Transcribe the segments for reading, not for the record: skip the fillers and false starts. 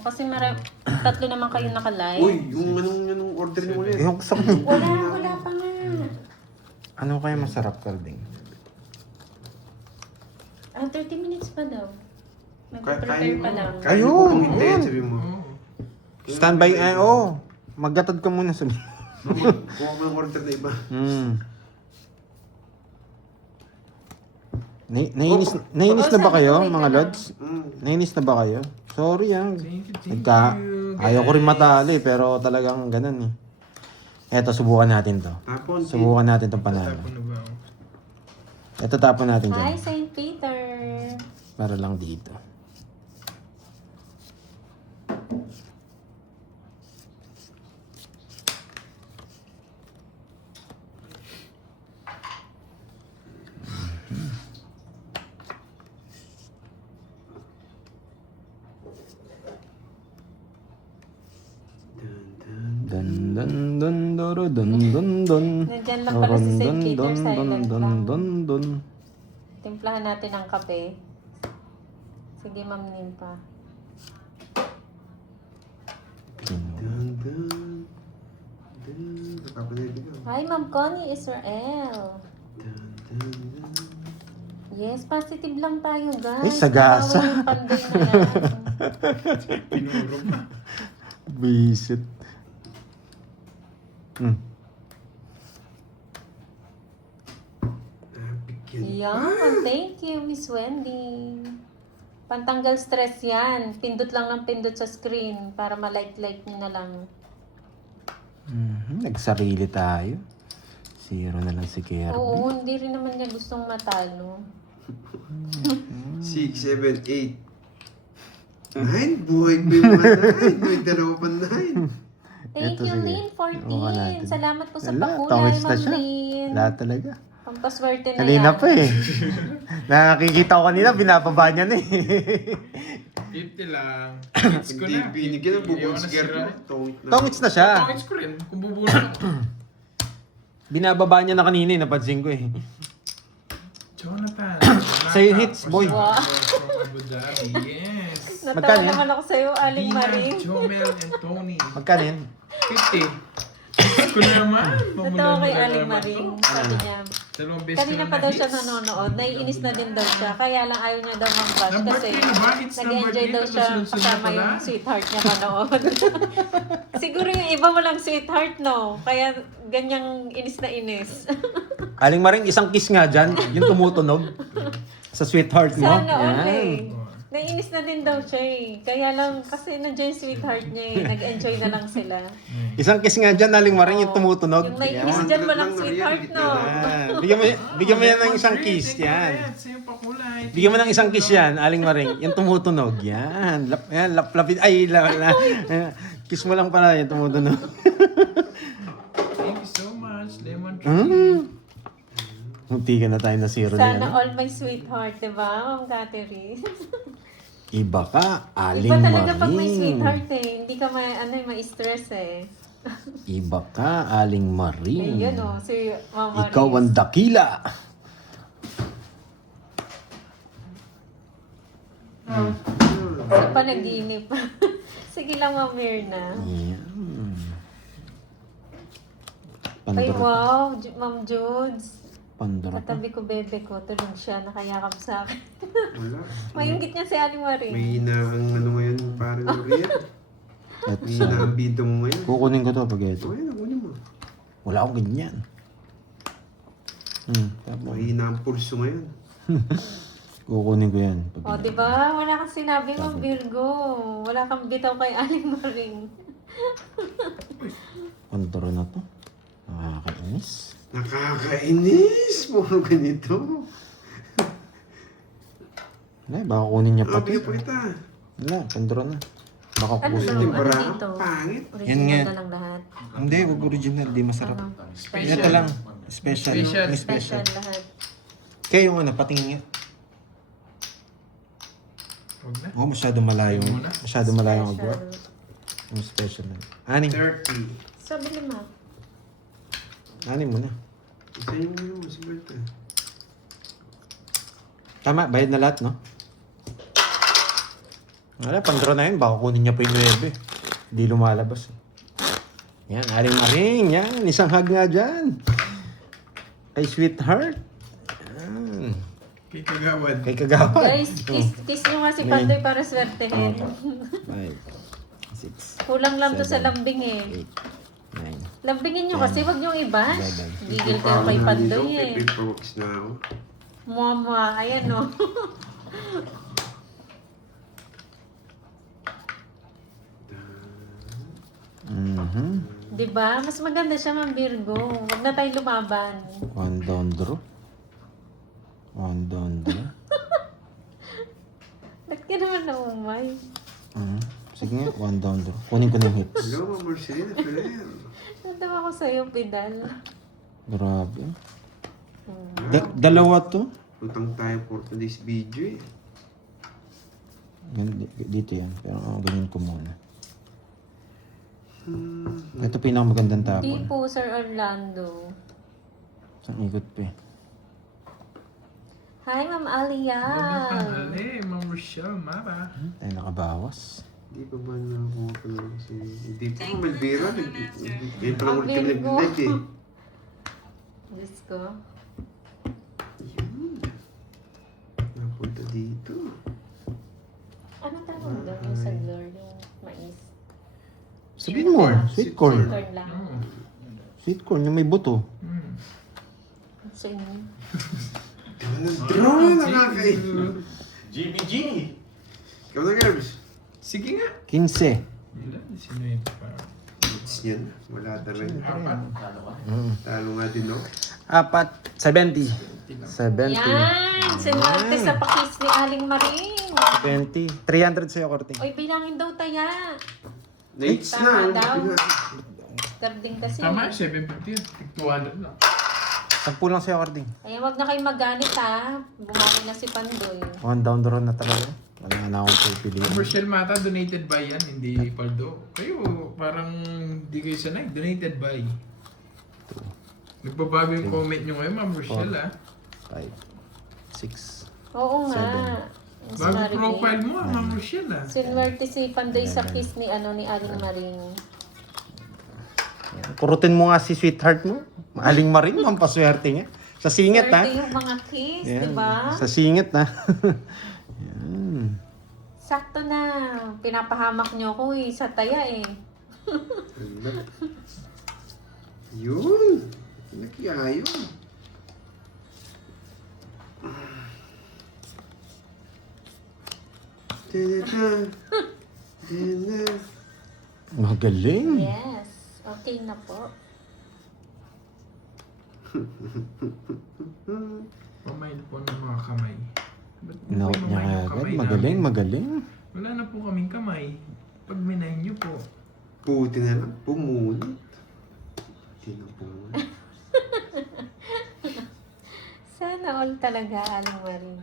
kasi tatlo naman kayo naka-live. Uy, yung anong order niyo ulit? Yung gusto ko. Wala pa nga. Ano kaya masarap, Carding? 30 minutes pa daw. Kaya Nag-prepare pa lang. Kaya Ayun, mo kung hindi, yun. sabi mo. Standby, maggatad ka muna sabi. Kuha mo ng order na iba. Nainis na ba kayo, mga lods? Mm. Nainis na ba kayo? Sorry Thank you, Ayaw ko rin matali, pero talagang ganun eh. Eto, subukan natin to. Tapon, Subukan natin tong panalo. Tapon na ba ako? Eto, tapon natin Hi, dyan. St. Peter. Para lang dito. Dun dun dun dun dun dun dun. Nandyan lang pala si St. Peter, silent lang. Dun. Timplahan natin ang kape. Sige, Ma'am Nimpa. Hi, Ma'am Connie Israel. Yes, positive lang tayo, guys. Ay, sagasa. Bawal yung panday na yan. Pinuro pa. Bisit. Yan, thank you, Miss Wendy. Pantanggal stress yan. Pindot lang ng pindot sa screen para ma-like-like nyo na lang. Nagsarili tayo. 0 na lang si Kirby. Oo, hindi rin naman niya gustong matalo. 6, 7, 8. 9? Buhay ko yung mga 9. May dalawa pa 9. Thank Ito, you, sige. Lynn Subukan 14. natin. Salamat po sa Wala, pakulay, tawis na Ma'am siya. Lynn. Wala talaga. Pampaswerte na Kanina yan. pa eh. Nakikita ko kanina, binababa niya na eh. 50 lang. Hits ko Hindi na. binigyan ng Ayaw bubong na scare sira. ko. Tongits na siya. Hits ko rin. Kung bubulan ako. Binababa niya na kanina eh, napansin ko eh. Jonathan. Sa'yo hits, boy. Wow. From Abu Dhabi. Yes. Natawa Magkano? naman ako sa'yo, Aling Dina, Marie. Jomel, and Tony. Magkano yan? 50. Hits ko na naman. Natawa kay Mamula-mula Aling naman Marie. to. Sabi niya, Dalawang beses kanina na pa daw siya hits. nanonood. Naiinis na din daw siya. Kaya lang ayaw niya daw mag-bash Number kasi three na ba? It's nag-enjoy number daw three. siya Sunod-sunod kasama pala. yung sweetheart niya panood. Siguro yung iba walang sweetheart, no? Kaya ganyang inis na inis. Aling Maring, isang kiss nga dyan. Yung tumutunog. Sa sweetheart mo. Sana all Yan. eh. Naiinis na din daw siya eh. Kaya lang kasi nandiyan yung sweetheart niya eh. Nag-enjoy na lang sila. Isang kiss nga dyan, Aling Maring, yung tumutunog. Yung naiinis Yan. dyan walang sweetheart, no? Yan. Bigyan mo yan ng isang kiss. Yan. Sa'yo pakulay. Bigyan mo ng isang kiss yan, Aling Maring. Yung tumutunog. Yan. Lapit. Ay, kiss mo lang pala yung tumutunog. Thank you so much. Lemon tree. Munti ka na tayo na 0 na yan. Sana all my sweetheart, di ba, Ma'am Catherine? Iba ka, Aling Iba talaga pag may Maring. sweetheart eh. Hindi ka ma-stress eh. Iba ka, Aling Maring. Ayun o, si Mama Ikaw Riz. ang dakila. Sa panaginip. Sige lang, Ma'am Mirna. Yan. Ay, Pandora. wow, Ma'am Judes. Pandora. Katabi ko, bebe ko. Tulog siya, nakayakap sa akin. Wala. Mayunggit niya si Aling Marie. May hinaang ano ngayon, parang Uriel. At May hinaang bito mo ngayon. kukunin ko to pag ito. O yan, kunin mo. Wala akong ganyan. Tapos, May hinaang pulso ngayon. kukunin ko yan. Pag O, di ba? Wala kang sinabi, Ma'am Virgo. Wala kang bitaw kay Aling Marie. Pandora na to. Nakakainis. Nakakainis! Puro ganito. Wala, baka kunin niya pa to. Bigyan pa kita. Wala, Pandora na. Baka Ano kusin lang, niya. Timbara, ano dito? pangit. Yan nga. Original na lang lahat. Hindi, wag original. Di masarap. Special. Ito lang. Special. Special. May Special special. lahat. Kaya yung ano, patingin nga. Huwag na. Oh, masyado malayo. Masyado malayo ang agwat. Special. Yung special na. Aning. 30. Sabi ni Ma. Aning mo na. Isa yung mo, si Berta. Tama, bayad na lahat, no? Wala, pandraw na yun. Baka kunin niya pa yung 9. Hindi lumalabas. Yan, Aling Maring. Yan, isang hug nga dyan. Kay Sweetheart. Yan. Kay Kagawad. Kay Kagawad. Guys, kiss nyo nga si Pandoy para swertehin. 5, 6, Kulang lang to sa lambing eh. 8, 9. Lambingin nyo kasi, wag nyo i-bash. Bye-bye. Gigil kayo kay Pandoy eh. Paperworks na ako. Mama, ayan o. Mhm. Diba? Mas maganda siya mang Virgo. Huwag na tayo lumaban. 1 down draw. 1 down draw. Ba't ka naman naumay? Sige nga, 1 down draw. Kunin ko na yung hits. Hello, Ma'am Marcelina Ferrer. Natawa ko sa'yo, Pidal. Grabe. Dalawa to. Utang tayo for today's video eh. Dito yan. Pero ganyan ko muna. Ito pinakamagandang Hindi tapon. po, Sir Orlando. Saan ikot pa eh. Hi, Ma'am Alia. Tanghali, Ma'am Rochelle, Mara. Tayo nakabawas. Hindi pa ba nakuha pa lang kasi... Hindi pa ako Malvera. Ngayon pa lang ulit kami Virgo. nag-live eh. Diyos ko. Yun. Napunta dito. Ano tawag doon yung sa glory? Yung mais. Sweet corn. Sweet corn. Corn lang. Oh. Sweet corn, yung may buto. So, yun. Draw! Nakakain! GBG! Ikaw na, Garbs. Sige nga. 15. Ilan? Sino yun? Hits niyan. Wala talaga. Apat. Talo nga din, no? 70. 70. Yan! Sinwerte sa pakis ni Aling Maring. 20. 300 sa'yo, Korting. Oy, bilangin daw taya. Hits Tama na. daw. Garding kasi. Tama, 750. Tig 200 lang. 10 lang sa'yo, Korting. Kaya wag na kayo magalit ha. Bumali na si Pandoy. 1 down draw na talaga. Wala na akong pipiliin. Ma'am Rochelle Mata, donated by yan, hindi paldo. Kayo, parang hindi kayo sanay. Donated by. Nagbabago yung comment nyo ngayon, Ma'am Rochelle, ah. 5, 6. Oo nga. Yung Bago sinabi profile ni- mo, Ma'am Rochelle, ah. Sinwerte si Pandoy sa kiss ni Aling Maring. Kurutin mo nga si Sweetheart mo. Aling Maring, mampaswerte niya. Sa singit, ha? Swerte yung mga kiss, Yan. di ba? Sa singit, ha? Yan. Sakto na. Pinapahamak nyo ko eh. Sa taya eh. Hala. Yun. Nakiayon. Da-da-da. Da-da. Magaling. Yes. Okay na po. Pamain po ng mga kamay. Ba't po Note kayo niya mamain ng agad. kamay Magaling, namin? magaling. Wala na po kaming kamay. Pag minahin nyo po. Puti na lang. Pumunit. Hindi na pumunit. Sana all talaga, Aling Maring.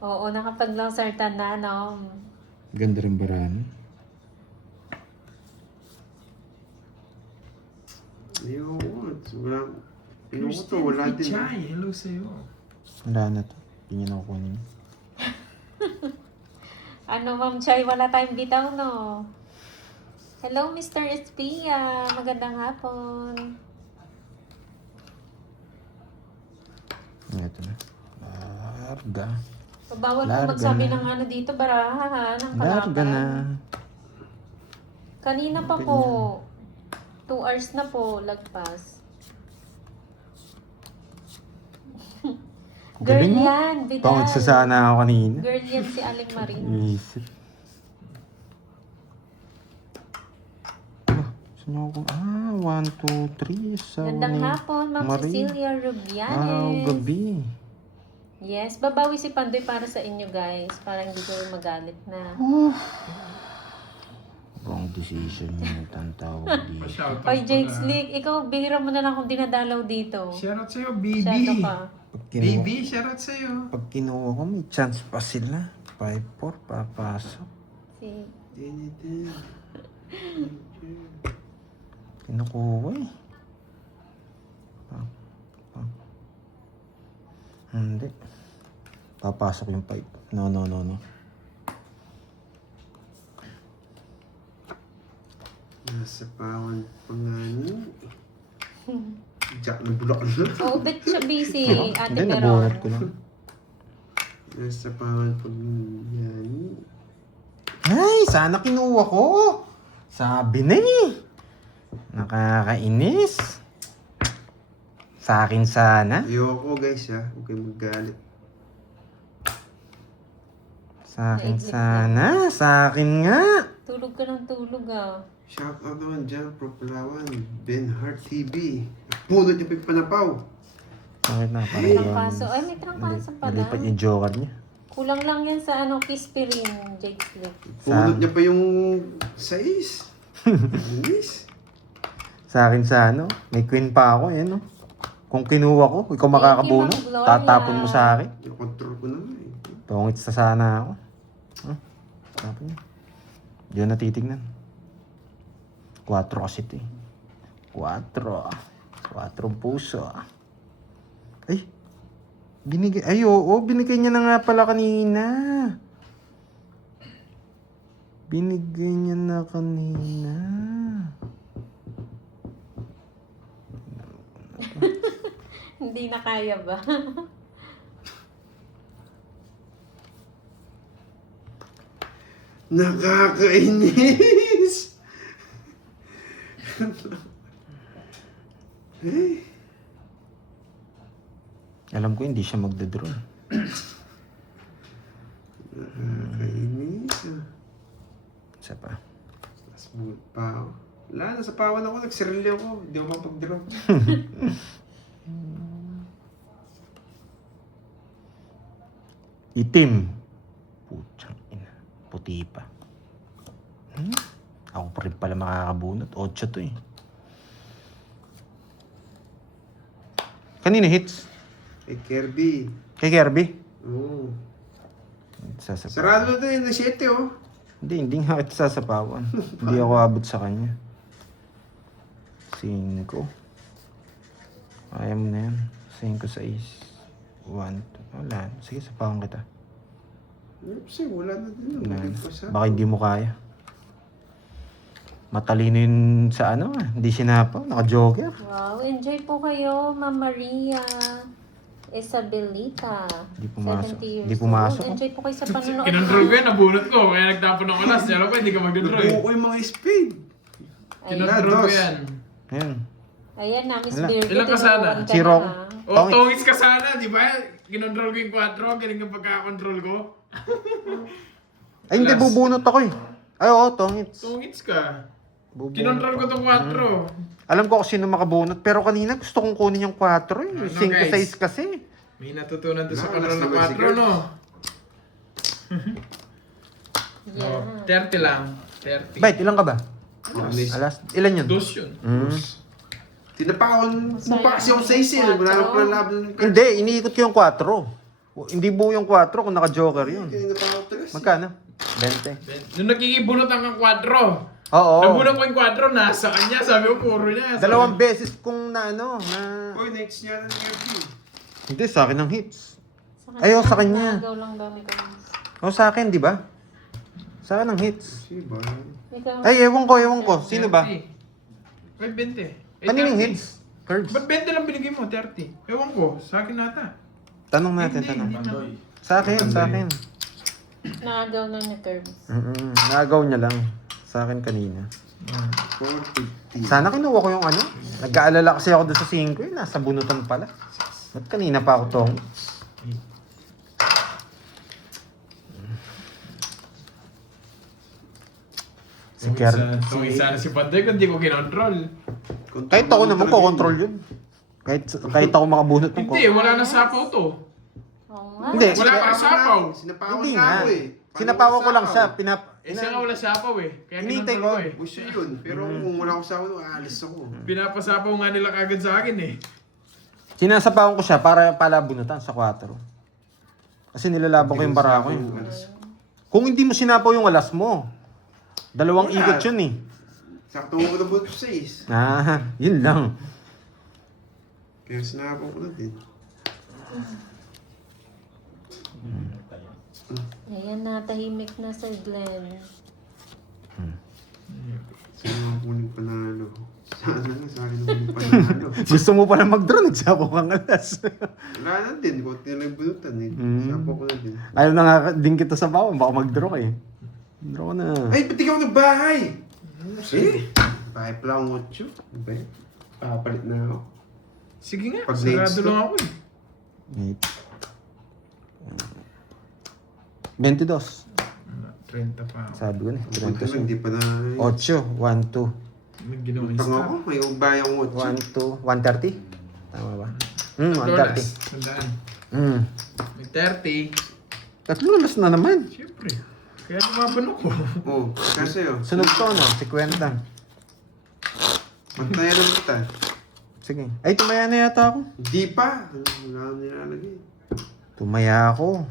Oo, nakapag-lausartan na, no? Ganda rin baraan. Ayun. Wala. Pinuha ko to. Christine Wala din. Pichay, hello sa'yo. Wala na to. Hindi niya nakukunin. Ano, Ma'am Chay, wala tayong bitaw, no? Hello, Mr. Espia. Magandang hapon. Ito na. Larga. Bawal po Larga magsabi na. ng ano dito, baraha, ha? Ng Larga kalaban. na. Kanina pa po. 2 hours na po, lagpas. Girl Galing mo. yan, Vidal. Pangod sa sana ako kanina. Girl yan si Aling Maring. Isip. Saan ako? 1, 2, 3. Sa Gandang hapon, Ma'am Marie. Cecilia Rubianes. Araw, gabi. Yes, babawi si Pandoy para sa inyo guys. Para hindi kayo magalit na. Wrong decision yung tantawag dito. Pa-shoutout Oy, Jake pala. Slick, ikaw bihira mo na lang kung dinadalaw dito. Shoutout sa'yo, Shadow baby. ka. Pag kinuha, Baby, shoutout sa'yo. pag kinuha ko, may chance pa sila. 5-4, papasok. Si... Da-da-da. Kinukuha eh. Hindi. Papasok yung pipe. No. Nasa pawan pangani. Jack ng bulak na. Oh, bet siya busy, Ate Hindi, Meron. nabunot ko lang. Nasa pawan pangani. Ay, sana kinuha ko. Sabi na eh. Nakakainis. Sa akin sana. Ayoko guys ha. Huwag kayong magalit. Sa akin sana. Sa akin nga. Tulog ka ng tulog ah. Shout out naman dyan, Pro Palawan, Ben Hart TV. Punot niyo pa yung panapaw. Bakit na? Parang May yun. trangkaso. Ay, may trangkaso pala. Nalipat yung joker niya. Kulang lang yan sa Kispirin, Jake Slip. Punot niya pa yung sais. Inis. Sa akin sa ano, may queen pa ako, yan no. Kung kinuha ko, ikaw makakabunot, Thank you, Ma'am Gloria. tatapon mo sa akin. Yung control ko na nga eh. Tungit sa sana ako. Tapon niya. Hindi ko natitignan. 4 kasi ito eh. 4 puso. Ay! Binigay, ay oo, binigay niya na nga pala kanina. Binigay niya na kanina. Hindi na kaya ba? Nakakainis! Eh, Alam ko hindi siya magdodron. nakakainis ah. Isa pa. Smooth pa ako. Wala, nasa pawan ako, nagsirili ako. Hindi ako mapag-drop. Itim. Putsang ina. Puti pa. Ako pa rin pala makakabunot. 8 to eh. Kanina hits? Eh, Kirby. Kay Kirby? Oo. Sasapawan. Sarado na tayo na 7 oh. Hindi nga kita sasapawan. Hindi ako abot sa kanya. 5. Kaya mo na yan. 5, 6. 1, 2. Wala. Sige, sapawan kita. Eh, kasi wala na din. Wala Ulit na. pa sa. Baka hindi mo kaya. Matalino yun sa ano ah. Hindi sinapaw. Naka-jogger. Wow, enjoy po kayo, Ma'am Maria Isabelita. Di pumasok. 70 years Di pumasok. old. Enjoy po kayo sa panonood. Kinontrol ko yan, nabunot ko. Kaya nagtapon ng alas. Alam ko, hindi ka magdodraw eh. Nabuo ko yung mga speed. Kinontrol ko Dos. yan. Ayan. Ayan na, Miss Wala. Virgo. Ilan ka sana? tinuruan Zero. na, ha? O, tungis ka sana, di ba? Kinontrol ko yung 4. Galing ka pagkakontrol ko. Ay, hindi. Last. Bubunot ako eh. Ay, oo. Tongits. Tungits ka. Bubunot Kinontrol ko ako. itong 4. Alam ko kung sino makabunot. Pero kanina gusto kong kunin yung 4 eh. Ano, 5 guys? size kasi. May natutunan to sa Wala, control last ng naman si 4, Kurt. no? Yeah. 30 lang. 30. Bait, ilan ka ba? Alas. Alas. Ilan yun? Dos yun. Tinapakon mo pa kasi yung 6 eh. Wala na pala laban ng card. Hindi, iniikot ko yung 4. Hindi buo yung 4 kung naka-joker yun. Kaya napakon talaga. Magkano? 20. Nung nakikibunutan kang 4, Oo. nabunot ko yung 4, nasa kanya. Sabi ko, puro niya. Sabi- 2 beses kung na ano, na... Oy, next niya na ng Kirby. Hindi, sa akin ang hits. Sa Ayaw, sa kanya. Nagaw lang daw may kamas. O sa akin, di ba? Sa akin ang hits. Si ba? May kamas. Ay, ewan ko. Sino ba? 30. Ay, 20. Eh, Kaninong 30. hits? Curbs. Ba't 20 lang binigay mo? 30. Ewan ko. Sa akin nata. Tanong natin, Hindi, tanong. hindi na. Sa akin. Nagaw lang ni Curbs. Nagaw niya lang. Sa akin kanina. 450. Sana kinuha ko yung ano. Nag-aalala kasi ako doon sa 5 eh. Nasa bunutan pala. Ba't kanina pa ako tong? Si Ker... Kung isa na si Panday, kung di ko kinontrol. Kahit ako naman ko control yun. Kahit ako makabunot ng Hindi, wala na sapaw to. Oo nga. Hindi. Wala pa sapaw. Sinapawan Hindi nga nga. ako eh. Sinapawan ko lang siya. Eh siya nga wala sapaw eh. Kaya Hinihintay kinontrol ko. ko eh. Gusto yun. Pero kung wala akong sawa, aalis ako. Pinapasapaw nga nila kagad sa akin eh. Sinasapawan ko siya para palabunutan sa 4. Kasi nilalaban ko yung barako eh. Kung hindi mo sinapaw yung alas mo, 2 ikot yun eh. Sakto ko na buto 6. Yun lang. Kaya sinapaw ko na din. Natahimik na si Glenn. Sana ako huling panalo. Sana nga sa akin huling panalo. Gusto mo pala mag-draw, nagsapo kang alas. Wala na din, konti na lang bunutan eh. Sapo ko na din. Ayaw na nga din kita sa bawang, baka mag-draw ka eh. Draw ka na. Ay, pati ka ng bahay! Eh? Bahay pala akong 8. Ano ba yun? Papalit na ako. Sige nga, Pag sarado next lang ako eh. 22. 30 pa ako. Sabi ko na, Buti na, hindi pa na... 8, 1, 2. May ginawa yung Utang star. ako, may bahay akong 8. 1, 2, 130. Tama ba? Lolas, 130. sandaan. May 30. Tatlong alas na naman. Siyempre. Kaya lumaban ako. Oo, kasi yun. Sunod to, no? 50. Mantayan lang kita. Sige. Ay, tumaya na yata ako. Hindi pa. Wala akong nilalagay. Tumaya ako.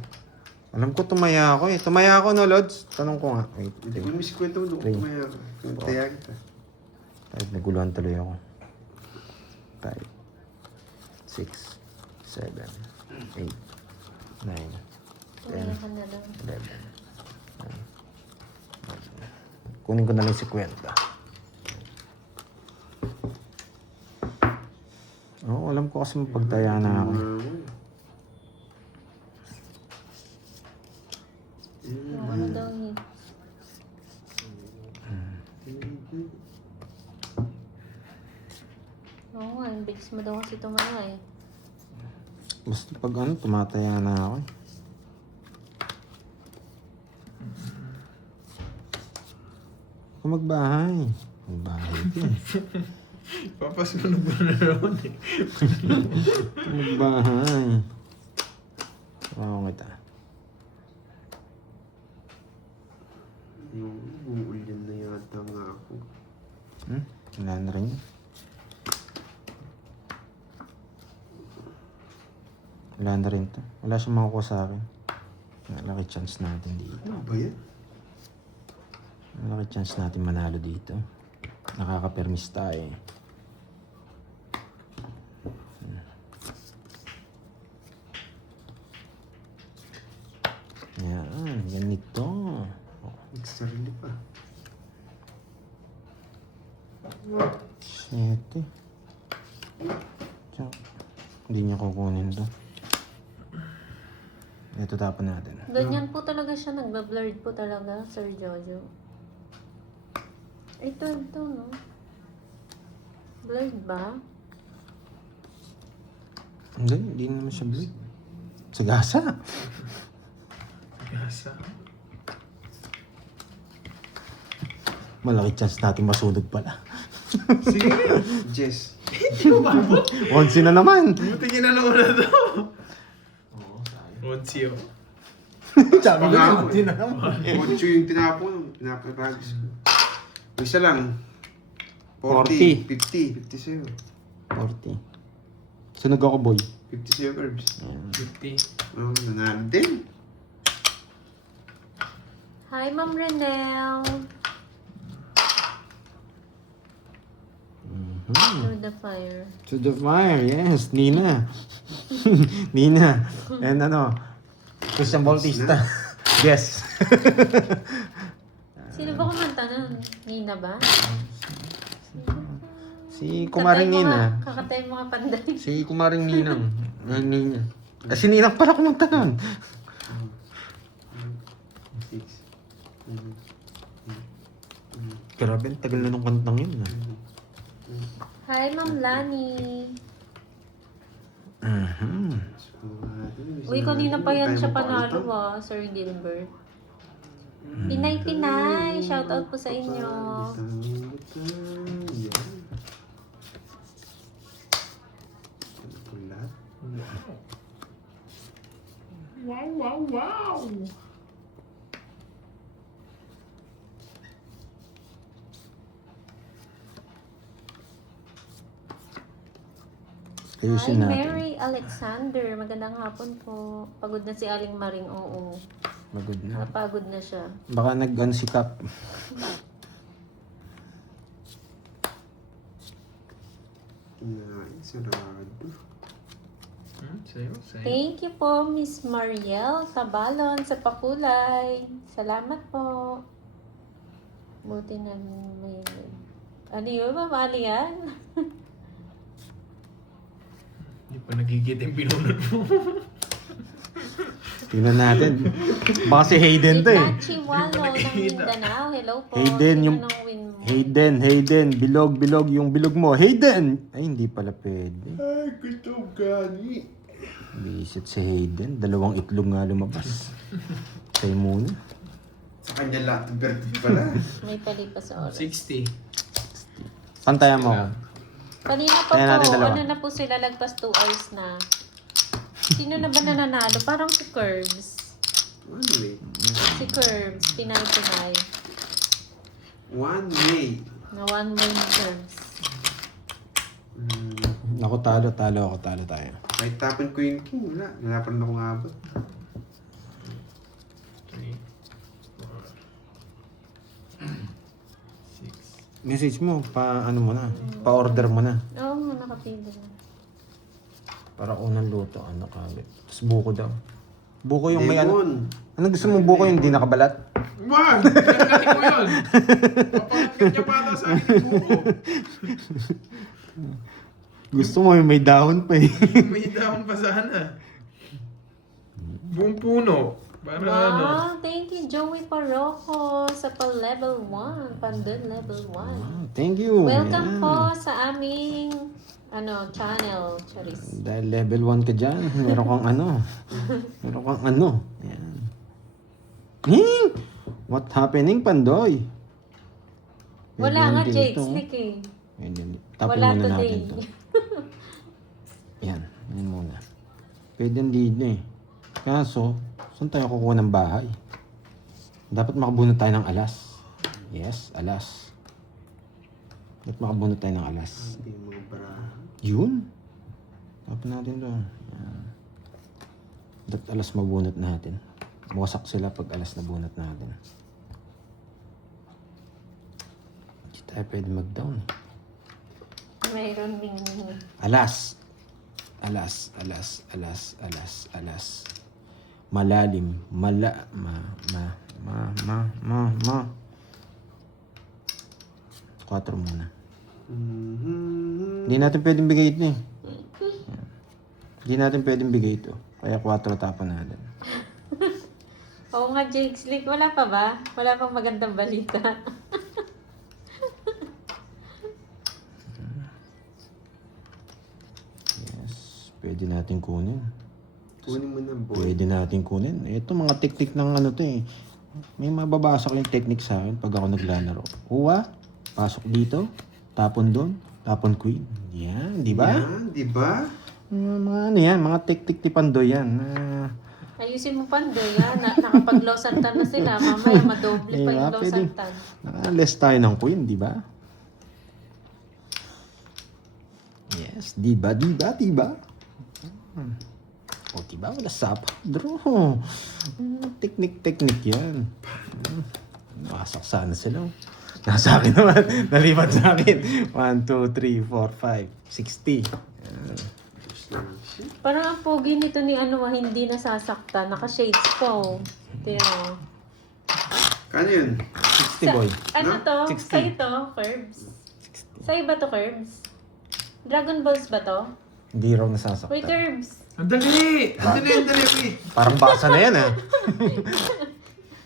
Alam ko tumaya ako eh. Tumaya ako, no, Lods? Tanong ko nga. Wait. Hindi ko miss kwento mo doon Three. kumaya ka. Mantayan kita. Kahit naguluhan tuloy ako. 5, 6, 7, 8, 9, Tumaya ka na lang. 11. Kunin ko na lang si Kwenta. Oo, alam ko kasi mapagtaya na ako. Ano daw eh. Oo nga, ang bilis mo daw kasi tumaya eh. Basta pag ano, tumataya na ako eh. Kung magbahay. Magbahay din. Papasunog mo na naman eh. Magbahay. Oo, kita. Yung uulyan na yata nga ako. Wala na rin yun. Wala na rin to. Wala siyang makukuha sa akin. Malaki chance natin dito. Ano ba yan? Malaki chance natin manalo dito. Nakaka-permis tayo eh. Yan, ganito. Extra relief pa. 7. Tiyan. Hindi niya kukunin to. Ito tapan natin. Ganyan po talaga siya, nagba-blurred po talaga, Sir Jojo. Ito, no? Blurred ba? Hindi naman siya blue. Sagasa. Gasa. Malaki chance natin masunog pala. Sige nga. Jess. Hindi ko mabot. 11 na naman. Buti ginalaw na to. Onsi oh. Sabi ko, Pangako 11 na naman. 8 yung tinapon. Pinapagagis ko. Isa lang. 40. 50. 50 sa'yo. 40. Sunog ako, boy. 50 sa'yo, Curbs. 50. Oh, nanalo din. Hi, Ma'am Renel. Through the fire. To the fire, yes. Nina. Nina. And ano, Christian Bautista. Yes. Sino ba kumanta nun? Nina ba? Si Kumaring Nina. Kakatay mo nga panday. Si Kumaring Ninang. Nina. Si Ninang pala kumanta nun. 6. Grabe, ang tagal na nung kantang yun. Hi, Ma'am Lani. Uy, kanina pa yan siya panalo Sir Gilbert. Pinay! Shoutout po sa inyo. Wow, wow, wow. Hi, Ayusin natin. Mary Alexander. Magandang hapon po. Pagod na si Aling Maring. Oo. Magod na. Napagod na siya. Baka nag-ano si Kap. Sarado. Sa'yo. Thank you po, Miss Mariel Cabalon sa pakulay. Salamat po. Buti na may... Ano yun, mamali yan? Hindi pa nagigit yung pinunod mo. Tingnan natin. Baka si Hayden to eh. Itachi Walo ng Mindanao. Hello po. Hayden, Sino yung... nang win mo? Hayden. Bilog, yung bilog mo. Hayden! Ay, hindi pala pwede. Ay, gusto gani. Bisit si Hayden. 2 itlog nga lumabas. Sa'yo muna. Sa kanya lahat ng birthday pala. May palipas sa oras. 60. Pantayan mo ako. Kanina pa Kaya natin po, dalawa. ano na po sila, lagpas 2 hours na. Sino na ba nananalo? Parang si Curbs. One way. Si Curbs, Pinay. One way. Na one way ni Curbs. Ako talo tayo. Kahit tapan ko yung king, wala. Wala pa rin akong abot. 3, 4, 6. Message mo, ano mo na. Pa-order mo na. Oo, nakapili na. Para unang luto, ano kagad. Tapos buko daw. Buko yung may ano. Lemon. Ano gusto mo buko yung hindi nakabalat? Wag! Pinagaling mo yun! Papangat niya pa daw sa akin yung buko. Gusto mo yung may dahon pa eh. May dahon pa sana. Buong puno. Para ano. Wow, thank you Joey Parroco sa level 1. Pandun level 1. Thank you. Welcome Yan. po sa aming channel, Charis. Dahil level 1 ka dyan, meron kang ano. Yan. Hing! What happening, Pandoy? Wala nga, Pwede Jake. dito. Slick eh. Tapon Wala muna today. natin to. Yan muna. Pwede din eh. Kaso, saan tayo kukuha ng bahay? Dapat makabunot tayo ng alas. Yes, alas. Dapat makabunot tayo ng alas. Hindi mga baraha. Yun. Tapon natin to. Yan. Dapat alas mabunot natin. Wasak sila pag alas na bunot natin. Hindi tayo pwede mag-down. Mayroon ding... Alas. Malalim. Quattro muna. Hindi natin pwedeng bigay ito eh. Yan. Hindi natin pwedeng bigay ito. Kaya 4 tapon natin. Oo nga, Jake. Slick, wala pa ba? Wala pang magandang balita. Yes. Pwede natin kunin. Kunin mo na, boy. Pwede natin kunin. Ito mga teknik ng ano to eh. May mababasa ko yung technique sa akin pag ako naglalaro. Uwa, pasok dito, tapon doon, tapon queen. Yan, di ba? Yan, di ba? Mga ano yan, mga teknik ni Pandoy yan. Ayusin mo, Pandoy, ha? Nakapag-losantan na sila. Mamaya, madoble pa yung losantan. Naka-less tayo ng queen, di ba? Yes, di ba? O, diba? Wala sapa. Draw. Teknik yan. Masak sana sila. Nasa akin naman. Nalipat sa akin. 1, 2, 3, 4, 5, 60. Parang ang pogi nito ni hindi nasasaktan. Naka-shades pa, oh. Tingnan mo. Kano yun? 60 boy. Ano to? 60. Sa'yo to, Curbs? Sa'yo ba to, Curbs? Dragon Balls ba to? Hindi raw Uy, nasasaktan. Curbs! Andali, Pi. Parang basa na yan, ha?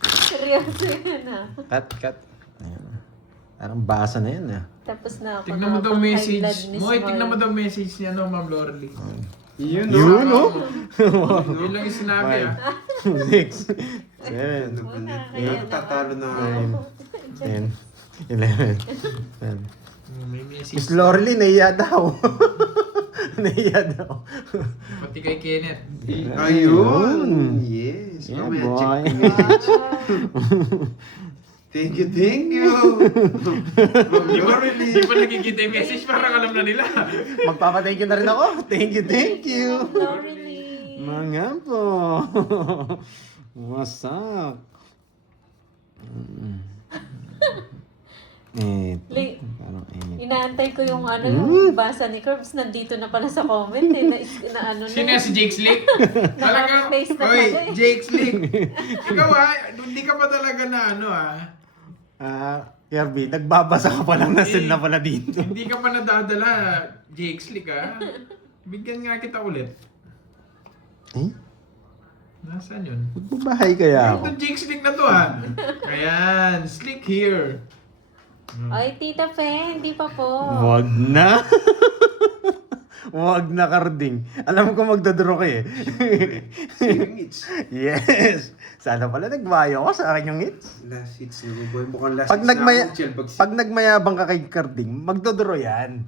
Seryoso yan, ha? Cut. Ayan. Parang basa na yan, ha? Tapos na ako. Tignan mo daw nakapang-high message. blood ni Moy, tignan mo Small. daw message niya, Ma'am Lorly. Yun, Yun, no? Yun lang yung sinabi, 6, 7, Ano ba Muna, na? kaya Ano, tatalo na. 10, 11, 12. May message. Miss Lorly, nahiya daw. Nahiya daw. Pati kay Kenneth. Ayun! Yes. Yeah, Mamaya, boy. check the message. Thank you. Ma'am Lorely. Hindi pa nakikita yung message, parang alam na nila. Magpapathank you na rin ako. Thank you. Lorely. Mga po. Wasak. Parang Inaantay ko yung ano, yung basa ni Curbs. Nandito na pala sa comment eh. Na ano na. Sino si Jake Slick? Talaga, Naka-face na oy, pala eh. Jake Slick. Ikaw hindi ka pa talaga na ano Kirby, nagbabasa ka pa lang na sin na pala dito. Hindi ka pa nadadala, Jake Slick Bigyan nga kita ulit. Eh? Nasaan yun? Magbabahay kaya ako. Ito Jake Slick na to Ayan, Slick here. Ay, Tita Fe, hindi pa po. Wag na. Wag na, Karding. Alam ko magdadraw ka eh. Saving hits. Yes. Sana pala nagbayo ka sa akin yung hits. Last hits na boy. Mukhang last Pag, hits na pag nagmayabang ka kay Karding, magdodraw yan.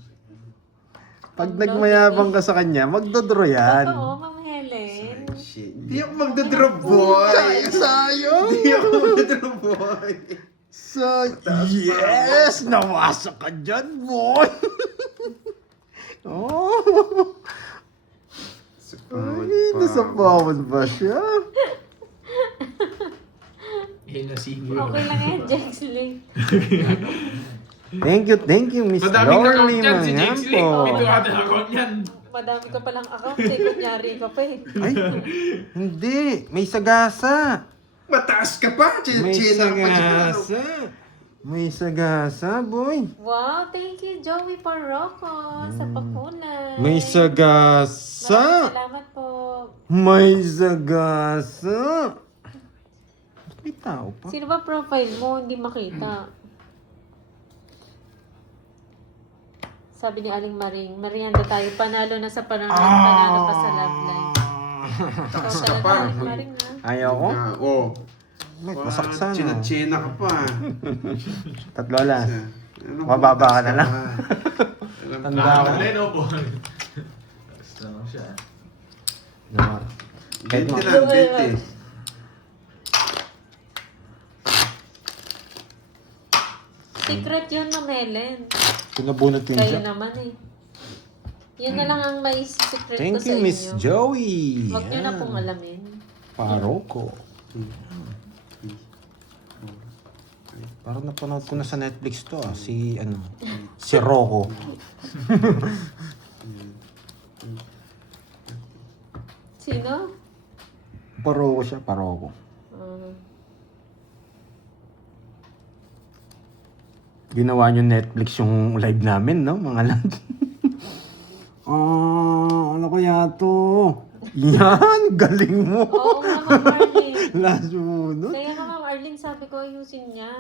Pag nagmayabang ka sa kanya, magdodraw yan. Oo, Ma'am Helen. Shit. Hindi ako magdodrop, boy. Sayang. Hindi ako magdodrop, boy. Yes! Nawasak ka dyan, boy! Oh! Ay, nasapawan ba siya? Hinasingin. Okay lang yan, Jake Slick. Thank you, Miss Madaming account Lorly yan si Jake Slick. Mangampo. Ito natin account yan. Madami ka palang account eh. Kunyari ka pa eh. Ay, hindi. May sagasa. Mataas ka pa. May China pa dyan. sagasa. May sagasa, boy. Wow, thank you, Joey Parroco sa pakulay. May sagasa. Maraming salamat po. May sagasa. May tao pa. Sino ba profile mo? Hindi makita. Sabi ni Aling Maring, merienda tayo. Panalo na sa panonood. Panalo pa sa love life. Ikaw talaga, pa. Aling Maring ha? Ayaw ko. Oh. May pasaksan. China ka pa. Tatlo alas. Ano, Mababa ka na lang. Alam Tanda ko. ako. Leno po. Basta lang siya. No. Kahit 20 mo. lang, 20. Secret yun, Ma'am Helen. Pinabunot yun Kayo siya. naman eh. Yun na lang ang may secret ko Thank sa you, inyo. Miss Joey. Huwag nyo na Yan. pong alamin. Paroko. Parang napanood ko na sa Netflix to si si Rocco. Sino? Paroko siya, Paroko. Ginawa niyo Netflix yung live namin, no? Mga land. Ano kaya to? Yan, galing mo. Oo nga, Ma'am Arlene. Last mo, Kaya nga, Ma'am Arlene, sabi ko ayusin niya.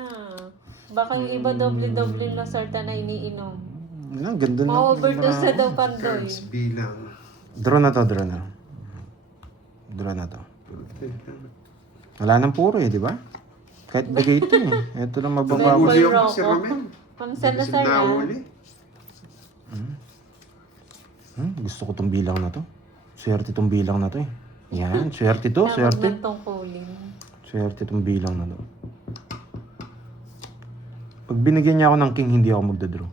Baka yung iba doble-doble na sarta na iniinom. Ganda na. Ma-overdose na daw pandoy. Cards bilang. Draw na to, draw na. Draw na to. Wala nang puro eh, di ba? Kahit bagay ito eh. Ito lang mababa. Huli Boy ako si Rocco. Ramel. Ma'am Hindi Salazar kasi na. nahuli. Gusto ko tong bilang na to. Swerte tong bilang na to eh. Yan, swerte to, Tawag swerte. ng tungkulin. Swerte tong bilang na to. Pag binigyan niya ako ng king, hindi ako magdadraw.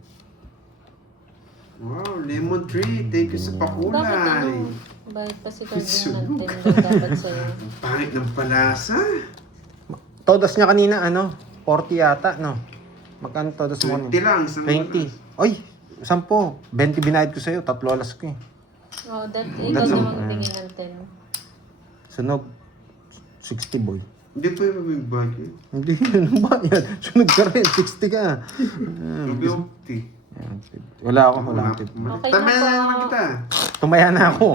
Wow, lemon tree. Thank you sa Bakit pakulay. ano? Bakit pa si Carding Sunog. natin dapat sa'yo? Ang pangit ng palasa. Todos niya kanina, 40 yata, no? Magkano todos mo 20 kanina? lang. Isang 20. Oy, 10. 20 binayad ko sa'yo, 3 alas ko eh. Oh, ikaw That's na all. magtingin ng 10. Sunog, 60 boy. Hindi pa yung may budget. Hindi, ano ba yan? Sunog ka rin, 60 ka. Sabi yung tea. Yan, wala ako, wala ako. Okay Tama na na po. lang kita. Tumaya na ako.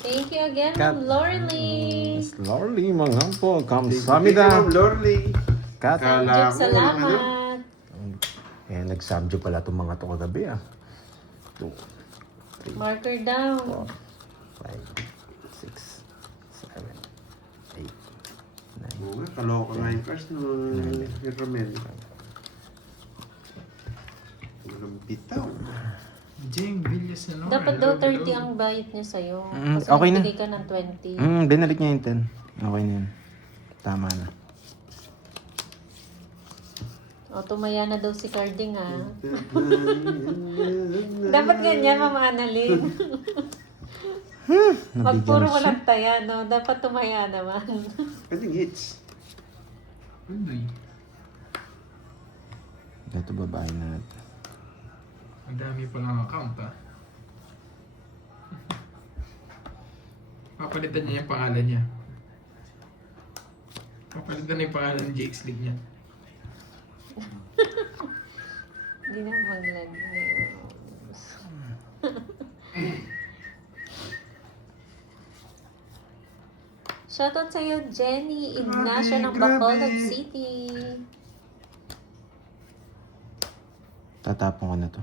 Thank you again, Kat- Ma'am Lorly. Miss Lorly, mga po, Thank you, kamsamida. Lorly. Kat. Kala Jud, ko, salamat. Nag-subject pala itong mga to kagabi 2, Marker down. 5, 6, 7, 8, 9. Oo nga, kaloka nga yung cars ng Ramel. Walang bitaw. Jing, Villas na naman. Dapat daw 30 ang bayad niya sa'yo. Kasi okay na. nagbigay ka ng 20. Binalik niya yung 10. Okay na yun. Tama na. O, tumaya na daw si Carding ha. Dapat ganyan, Ma'am Annalyn. Pag Nabigyan puro na siya. walang taya, no? Dapat tumaya naman. Pwedeng hits. Uy, Ito babae natin. ang dami palang account ah. Papalitan niya yung pangalan niya. Papalitan na yung pangalan ng JX League niya. Hindi na maglagay. Shoutout sa'yo, Jenny Ignacio ng Grabe, Bacolod grabe. City. Tatapon ko na to.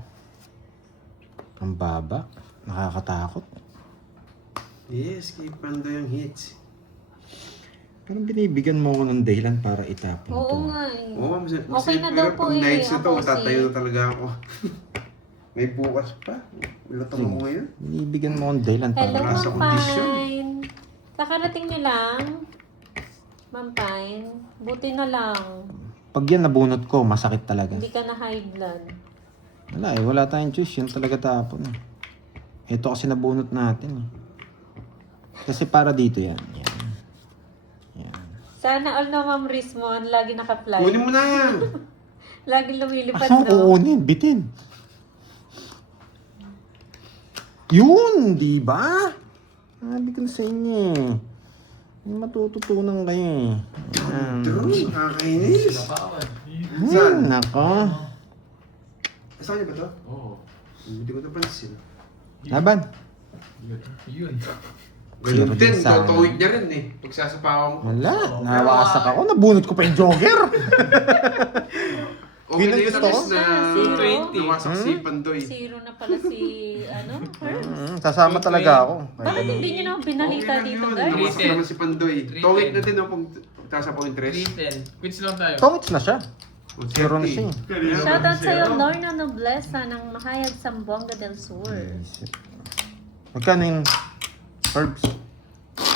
Ang baba. Nakakatakot. Yes, kay Pando yung hits. Parang binibigyan mo ako ng dahilan para itapon to. Oo nga eh. Oo, Okay na daw po pag eh. nights na to, Ako tatayo si- na talaga ako. May bukas pa. Lutong ako ngayon. Binibigyan mo akong dahilan para Hello, Para sa Ma'am kondisyon. Pine. Kakarating nyo lang. Ma'am Pine. Buti na lang. Pag yan nabunot ko, masakit talaga. Hindi ka na high blood. Wala eh, wala tayong choice. Yun talaga tapon eh. Ito kasi nabunot natin eh. Kasi para dito yan. Yan. Yan. Sana all na Ma'am Rismon, lagi naka-fly. Kunin mo na! Lagi lumilipad, Asa no? kukunin? Bitin. Yun, di ba? Sabi ko na sa inyo eh. May matututunan kayo eh. Yan. True, nakakainis. Ay, nako. Saan niyo ba to? Oo. Hindi ko napansin. Laban. Yun. Ganun Zero din, din sa akin. totowid niya rin eh. Pagsasapawan ko. Wala, nawasak ako. Nabunot ko pa yung jogger. Okay Yun na ang yun gusto at ko. least na 220. nawasak si Pandoy. Zero na pala si, Herb. Sasama talaga ako. Bakit hindi nyo naman binalita Okay lang dito, yun. guys? Nawasak 310. naman si Pandoy. 310. Towid na din oh, pag tasapaw yung tres. 310. Quits lang tayo. Tongits na siya. O, Zero na siya. 30. Shoutout sa'yo, Lorna Noblesa ng Mahayag, Zamboanga del Sur. Magkano yung herbs?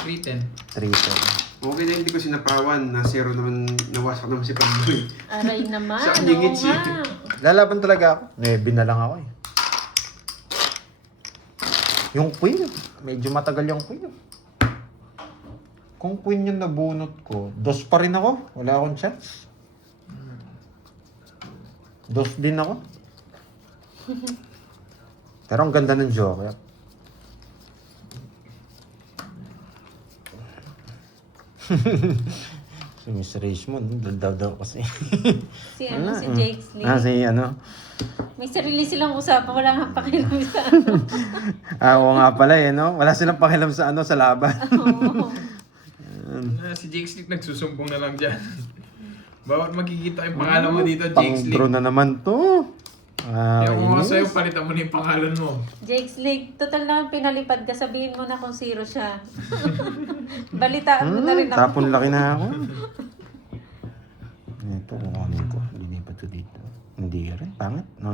310. 310. Okay na hindi ko sinapawan. Na zero naman, nawasak naman si Pandoy. Aray naman, Sa oo lingit siya. nga. Lalaban talaga ako. 9 na lang ako eh. Yung queen, medyo matagal yung queen. Kung queen yung nabunot ko, 2 pa rin ako. Wala akong chance. 2 din ako. Pero ang ganda ng joker. Si Miss Richmond, daw kasi. Si ano, si Jake Lee. Si ano. May sarili silang usapan, wala nga pakialam sa ano. Oo nga pala eh, no? Wala silang pakialam sa ano, sa laban. Oo. Si Jake Slick nagsusumbong na lang dyan. Bawat makikita yung pangalan mo dito, Jake Slick. Pang-draw na naman to. Kaya kung ako sa'yo, palitan mo na yung pangalan mo. Jake Slick, total naman pinalipad ka, sabihin mo na kung zero siya. Balitaan mo na rin ako. Tapon laki na ako. Ito, kukunin ko. Hindi pa to dito. Hindi rin. Pangit. No.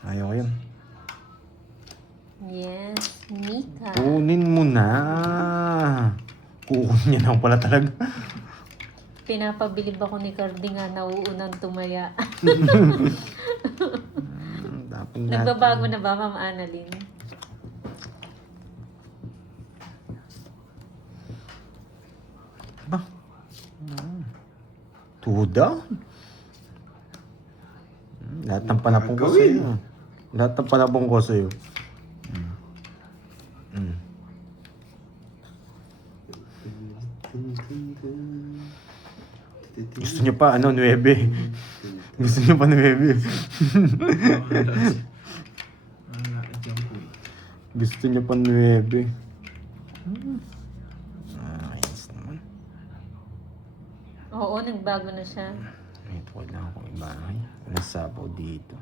Ayaw ko yun. Yes, Mika. Kunin mo na. Kukunin niya na pala talaga. Pinapabilib ako ni Cardi nga, nauunang tumaya. Tapon natin. Nagbabago na ba, Ma'am Annalyn? Ba? Tuda? Lahat ng panapong ko Gagawin. sa'yo. Lahat ng panapong ko sa'yo. Gusto niyo pa, 9. Gusto niyo pa 9. Wala, dyan po. Gusto niya pa 9. Ayos naman. Oo, nagbago na siya. Ito ko lang akong ibahay. Walang sabaw dito.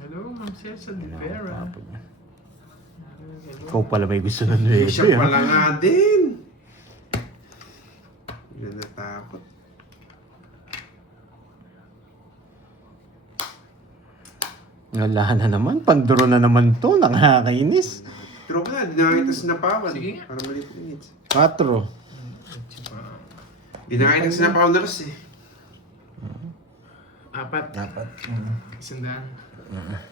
Hello, Ma'am Cesar de Ano Vera. ang tapo niya? Ikaw pala may gusto ng 9. Siya pala nga din. Hindi na natakot. Wala na naman. Panduro na naman to. Nakakainis. Pero na, di nakakita sinapawan. Sige nga. Para maliit yung hits. 4. Di nakakita sinapawan na rin eh. 4. 4. Sandaan.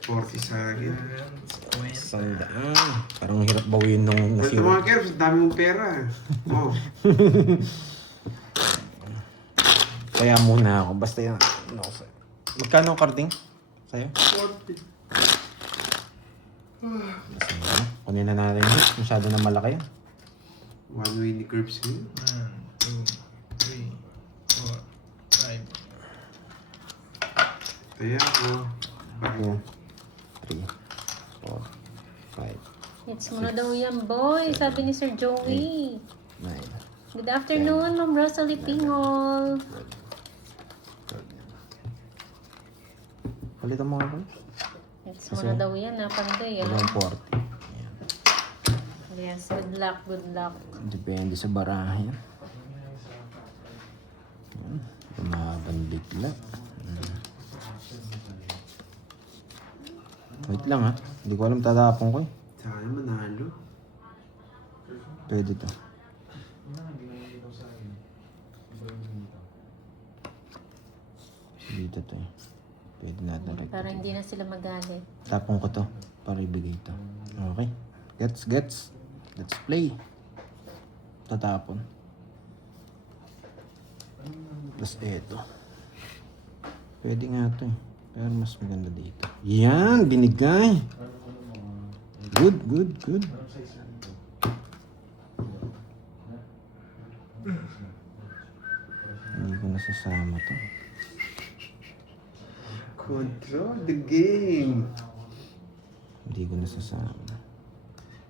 40 sa akin. 20. Sandaan. Parang hirap bawiin nung Ito nasira. mga Kerbs, ang dami mong pera. Oh. Kaya muna ako. Basta yan. Ano ako sa'yo. Magkano ang carding? Sa'yo? 40. Basta yan. Kunin na natin yun. Masyado na malaki yan. One way ni Curbs ngayon. 1, 2, 3, 4, 5. Kaya ako. 2, 3, 4, 5, It's mo na daw yan, boy. Sabi ni Sir Joey. 9, Good afternoon, Ma'am Rosalie Pingol. 12. Palitan mo nga ko. It's mo na daw yan, ha, Pandoy. Ito Ah. ang 40. Ayan. Yes, good luck, good luck. Depende sa baraha yan. Ayan. Lumaban bigla. Wait lang ha. Hindi ko alam tatapon ko eh. Sana manalo. Pwede to. Dito to eh. Pwede natin recto. Para hindi na sila magalit. Tapon ko to. Para ibigay to. Okay. Gets. Let's play. Tatapon. Tapos eto. Pwede nga to eh. Pero mas maganda dito. Yan! Binigay! Good. Hindi ko nasasama to. Control the game. Hindi ko nasasama.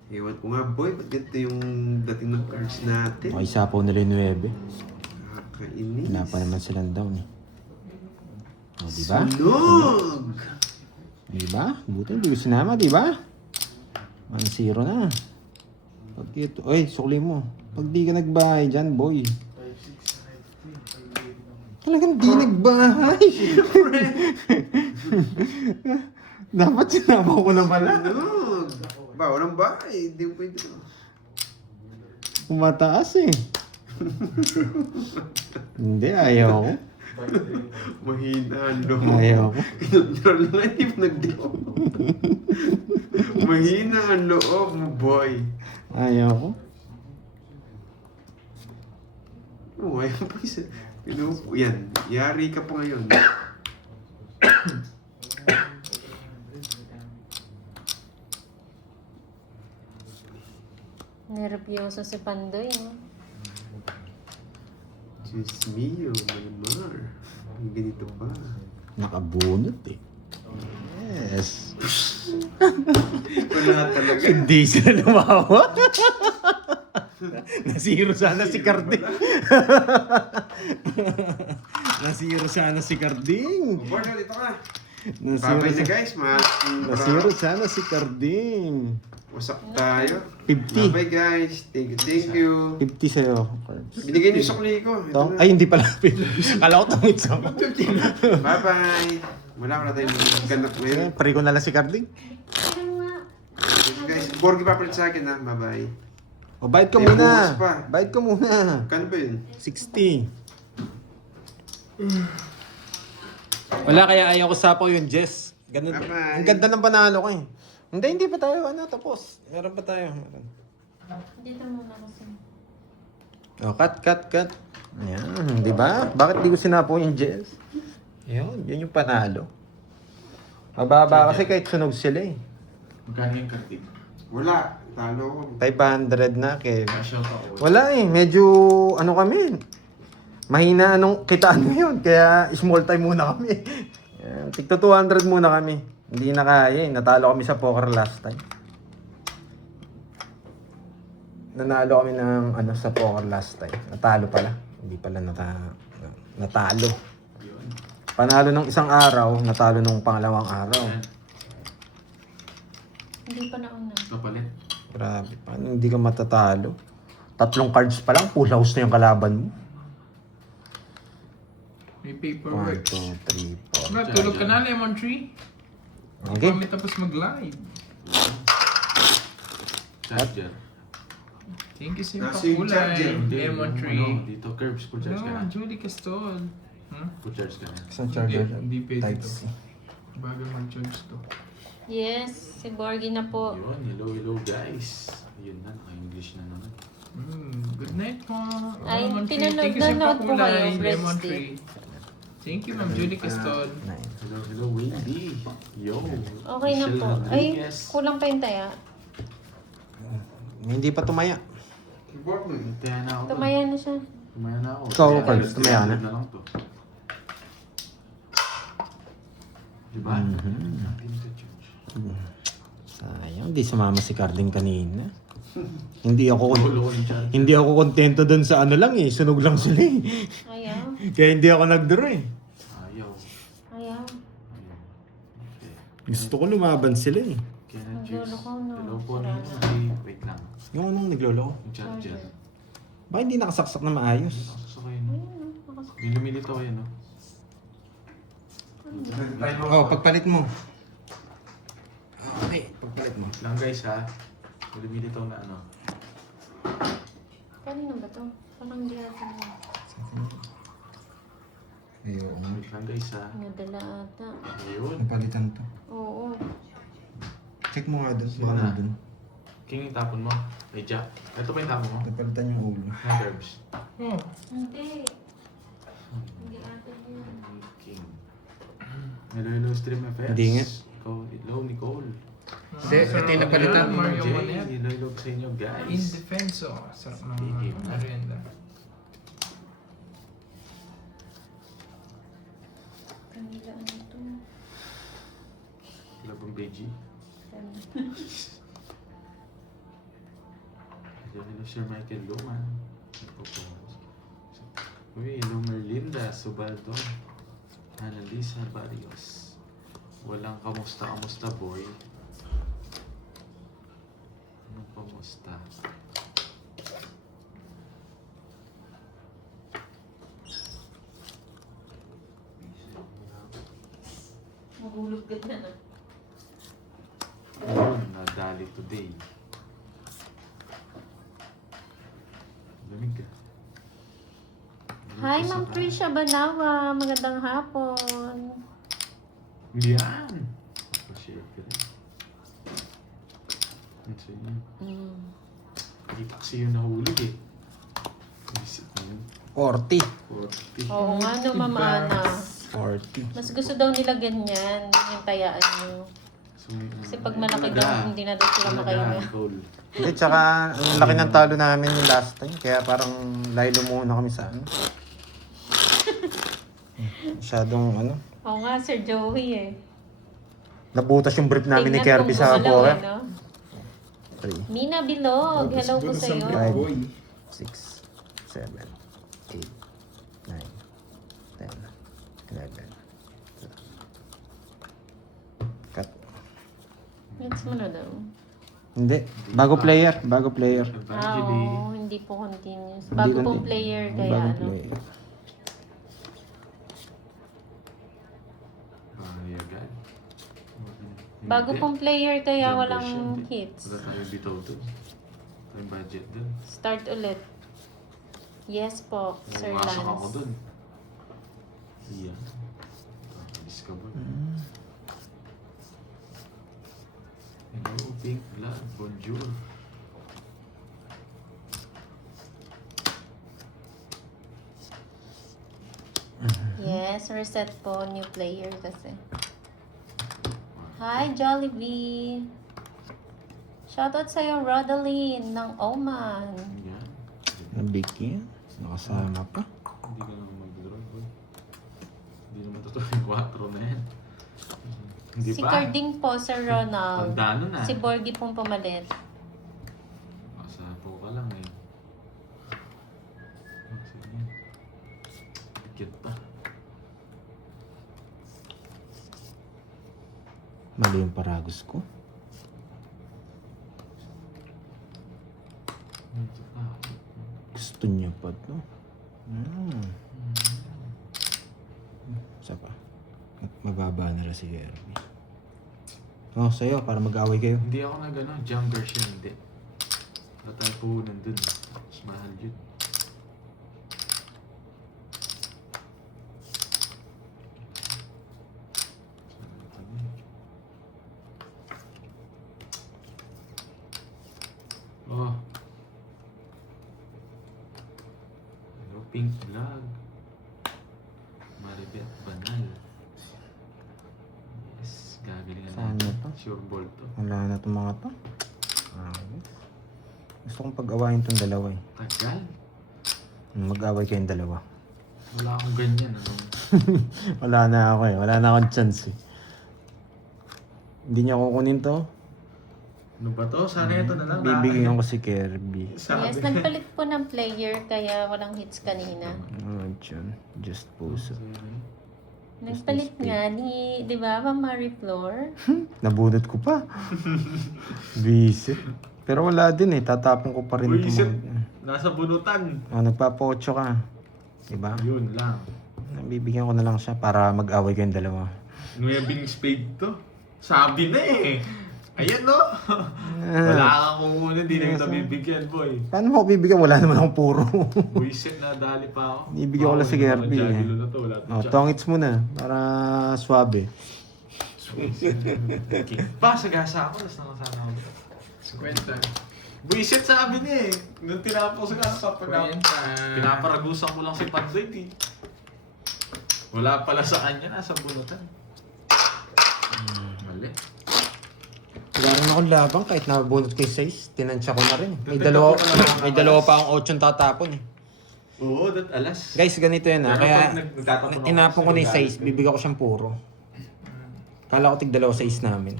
Ewan ko nga boy, ba't ganito yung dating ng cards natin? Okay, sapaw nila yung 9. Nakakainis. Wala pa naman silang down eh. O, diba? Sunog! Diba? Buti hindi ko sinama, diba? 1-0 na. Pag ito, oy, sukli mo. Pag di ka nagbahay dyan, boy. Talagang di nagbahay. Dapat sinama ko na pala. Sunog! Ba, walang bahay. Hindi mo pwede. Umataas eh. Hindi, ayaw ko. Mahina ang loob. Ayaw ko. Kinontrol na hindi mo nag-draw. Mahina ang loob mo, boy. Ayaw ko. Oh, ayaw pa isa. Yan, yari ka pa ngayon. Nervyoso si Pandoy, no? Diyos mio, Marimar. Ang ganito pa. Nakabunot eh. Yes. Wala talaga. Hindi sila lumawa. Nasiro sana si Carding. Nasiro sana si Carding. Boy, dito ka. Nasiro, Babay na guys, nasiro sana si Carding. Wasak tayo. 50. Bye guys. Thank you. 50 sa'yo. Binigay niyo sa sukli ko. Ito Tong? na. Ay, hindi pala. Kala ko tongit sa mo. Bye-bye. Wala na tayong ganap ngayon. Pari ko na lang si Carding. Ano nga? Thank you guys. Borgi papalit sa akin ha. Bye-bye. O, bayad ka May muna. bukas pa. Bayad ka muna. Kano ba yun? 60. Wala, kaya ayaw ko sapaw yung Jess. Ganun. Bye-bye. Ang ganda ng panalo ko eh. Hindi pa tayo tapos. Meron pa tayo. Meron. Dito muna kasi. Oh, cut. Ayan, di ba? Bakit di ko sinapaw yung Jess? Yun yung panalo. Mababa kasi kahit sunog sila eh. Magkano yung kartig? Wala. Talo ko. 500 na, Kev. Cash out ako. Wala eh, medyo ano kami. Mahina anong kitaan mo yun, kaya small time muna kami. Yan, tigto 200 muna kami. Hindi na kaya eh, natalo kami sa poker last time. Nanalo kami ng sa poker last time. Natalo pala. Hindi pala natalo. Panalo ng isang araw, natalo ng pangalawang araw. Hindi pa nauna. Kapalit. Grabe, paano hindi ka matatalo? 3 cards pa lang, full house na yung kalaban mo. May 1, paperwork. 2, 3, 4. Matulog ka na, Lemon Tree. Okay. Kami tapos mag-live. Charger. Thank you sa Nasa yung charger. pakulay. Lemon Tree. Dito, curbs, full charge ka No, na. Julie Castol. Huh? Full charge ka na. Isang charger. Hindi pwede Type to. C. Bago mag-charge to. Yes, si Borgie na po. Yun, hello guys. Yun na, naka-English na naman. Good night po. Ay, Lemon Tree. pinanood- Thank you sa nanood po pakulay, kayo, Bread Lemon Stick. Tree. Thank you, Ma'am Julie Caston. Nine. Hello, Wendy. Yo. Okay na Michelle po. Ay, Rodriguez. kulang pa yung taya. Hindi pa tumaya. Tumaya na ako. Tumaya na siya. Tumaya na ako. Ikaw, Kaya Carlos, tumaya na? 300 lang to. Diba? Natin ito, George. Sayang, di sumama si Carding kanina. Hindi ako Lolo ko yung charge. hindi ako kontento doon sa ano lang eh, sunog lang sila eh. Ayaw. Kaya hindi ako nag-draw eh. Ayaw. Ayaw. Ayaw. Okay. Gusto ko lumaban sila eh. Kaya na, Ang Juice. lolo ko, no. Hello po Sira ninyo. na. Ay, wait lang. Yung anong naglolo? Yung charger. Bakit hindi nakasaksak na maayos? Nakasasakay no? May lumilito kayo, no? Oh, pagpalit mo. Okay, pagpalit mo. Wait lang guys ha. May lumilito na ano. Kanino ba to? Parang hindi ata. Ayun. Wait lang guys ha. Nadala ata. Ayun. Napalitan to. Oo. Check mo nga doon. Sige Baka na. nandun. King yung tapon mo. Ay, Jack. Ito pa yung tapon mo. Napalitan yung ulo. Na herbs. Oh, Hindi. Hindi ata yun. King. Hello, Stream FX. Hindi nga. Hello, Nicole. Hindi, ito yung napalitan. Mario Jay, Manet. hello sa inyo In guys. defenso. Sarap ng Sige. merienda. Kanila ano to? Labang Beji. Hello, Sir Michael Luman. Uy, hello Merlinda Subaldo. Annalisa Barrios. Walang kamusta boy. Anong kamusta? Mahulog ka na na. Ayun, nadali today. Lamig ka. Hi, Ma'am Krisha Banawa. Magandang hapon. Yan! Pa-share ka rin. Ano sa inyo? Hindi taxi yung nahulog eh. Visit na yun. 40. 40. Oo nga no, Ma'am Ana. 40. Mas gusto daw nila ganyan, yung tayaan nyo. So, may- Kasi pag malaki daw, hindi na daw sila makahinga. Nicole. Hindi, tsaka ang laki ng talo namin yung last time. Kaya parang laylo muna kami sa ano. Masyadong ano. Oo nga, Sir Joey eh. Nabutas yung brief namin ni Tingnan Kirby kung sa gumalaw, poker. ano? 3, Mina Bilog, hello po sa iyo. 5, 6, 7, 8, 9, 10, 11. Cut. Let's mo na daw. Hindi. Bago player. Bago player. Evangeline. Oo, hindi po continuous. Hindi Bago konti- pong player, kaya Bagong ano. player. Ay, agad. Bago Hindi. pong player, kaya Jumbo walang siya, hindi. hits. Wala tayong bitaw dun. Tayong budget dun. Start ulit. Yes po, Sir Pumasok ako Lance. dun. Iyan. Alis ka ba? Hello, Pink Blood. Bonjour. Yes, reset po, new player kasi. Hi, Jollibee! Shoutout sa'yo, Rodaline ng Oman. Yan. Nabigyan. Nakasama pa. Hindi ka naman mag-draw, boy. Hindi naman totoo yung 4 na yan. Hindi Si ba? Carding po, Sir Ronald. Tanda nun ah. Si Borgie pong pumalit. Masapo ka lang eh. Sige. Dikit pa. Mali yung paragos ko. Ito pa. Gusto niya pa to. Isa pa. Mababa na lang si Kirby. Oh, sa'yo, para mag-away kayo. Hindi ako nag-ano, jumper siya, hindi. Wala tayo puhunan dun. Mas mahal yun. Oh. Pink Vlog. Maribet Banal. Yes, gagalingan Saan natin. na to? Sure ball to. Wala na itong mga to. Gusto kong pag-awayin itong dalawa eh. Tagal. Mag-away kayong dalawa. Wala akong ganyan. Ano? Wala na ako eh. Wala na akong chance eh. Hindi niya kukunin to. Ano ba to? Sana ito na lang. Bibigyan ko si Kirby. Sabi. Yes, nagpalit po ng player kaya walang hits kanina. Oh, John. Just puso. Nagpalit nga ni, di ba, Ma'am Marie Flor? Nabunot ko pa. Visit. Pero wala din eh. Tatapon ko pa rin itong Visit. mga- Nasa bunutan. Oh, nagpapa-8 ka. Diba? Yun lang. Bibigyan ko na lang siya para mag-away kayong dalawa. Nueving spade to. Sabi na eh. Ayan no. Wala kang kukunin. Di na kita bibigyan, boy. Paano mo ako bibigyan? Wala naman akong puro. Buisit na dali pa ako. Ibigyan ko lang si Kirby, eh. Jagilo na to. Wala to. Oh, tongits mo na. Para swabe. Okay. Ba, sagasa ako. Tapos naman sana ako. 50. Buisit sabi niya eh. Nung tinapos ko sa 40. pinaparagusan ko lang si Pandoy eh. Wala pala sa kanya. Nasa bunutan. Mali. Wala rin akong labang kahit nabunot ko yung 6. Tinansya ko na rin. May Dagdag dalawa, ko pa lang may ang dalawa alas. pa akong 8 tatapon eh. Oo, that alas. Guys, ganito yan ah. Pero Kaya pag nagtatapon ako tinapon ko na yung sa 6. Bibigyan ko siyang puro. Kala ko tig dalawa 6 namin.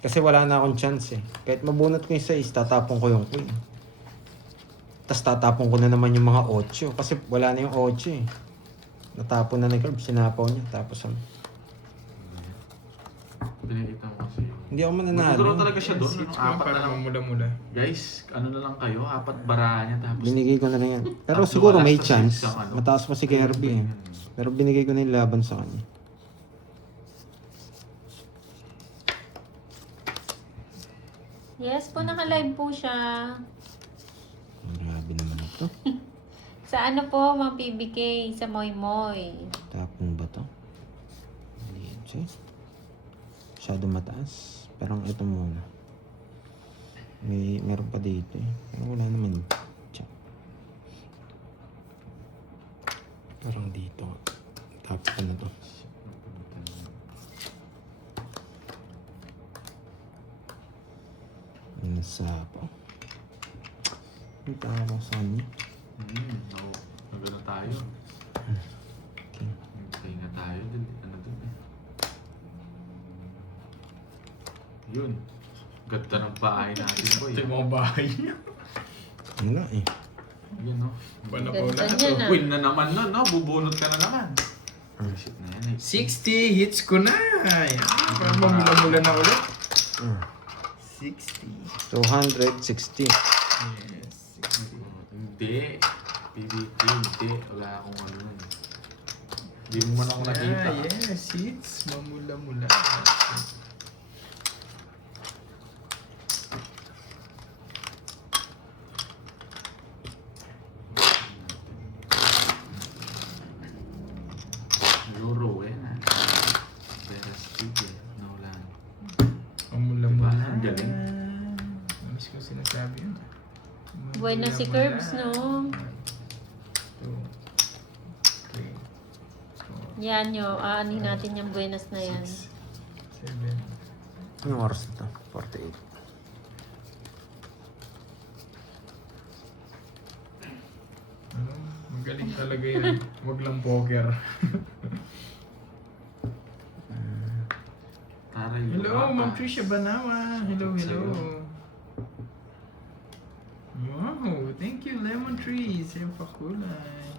Kasi wala na akong chance eh. Kahit mabunot ko yung 6, tatapon ko yung queen. Tapos tatapon ko na naman yung mga 8. Kasi wala na yung 8 eh. Natapon na ni Curb, sinapaw niya. Tapos Pinakita mo kasi. hindi ako Magdodoro mananalo. talaga siya doon. Ano, apat na lang. mula-mula. Guys, ano na lang kayo? 4 barahan niya tapos... Binigay ko na rin yan. Pero Tatlo siguro alas, may tas chance. isang ano. Mataas pa si Kirby eh. Pero binigay ko na yung laban sa kanya. Yes po, naka-live po siya. Grabe naman ito. Sa ano po, Ma'am PBK, sa Moy Moy. Tapon ba to? Maliit siya. Masyado mataas. Parang ito muna. Meron pa dito eh. Pero wala naman. Tiyak. Parang dito. Tapon na to. Nasa po. May tao ko sa kanya. No. Nagano tayo. Okay. Pahinga tayo. Ano dun eh. Yun. Ganda ng bahay natin, boy. Ito yung mga bahay niya. Wala eh. Yun, no? Wala pa Ganda wala. niya na. Win na naman nun, no? Bubunot ka na naman. Shit na yan eh. 60 hits ko na. Yan. Parang mamula-mula na ulit. 60. 260. Yes. 60. Hindi. PBT, hindi. Wala akong ano nun. Hindi mo man ako nakita. Yes, hits. Mamula-mula. Euro eh. Pero speed eh. Nawala. Mamula-mula. Diba? Ang galing. Miss ko sinasabi yun. Buhay na si Curbs, no? 2, 3, Yan yo, aanin natin yung buenas na yan. 7. Anong oras ito? 48. Ano? Magaling talaga yan. Huwag lang poker. Taray. Hello, Ma'am Trisha Banawa. Hello, hello. Wow, thank you, Lemon Tree. Sa'yo pa kulay.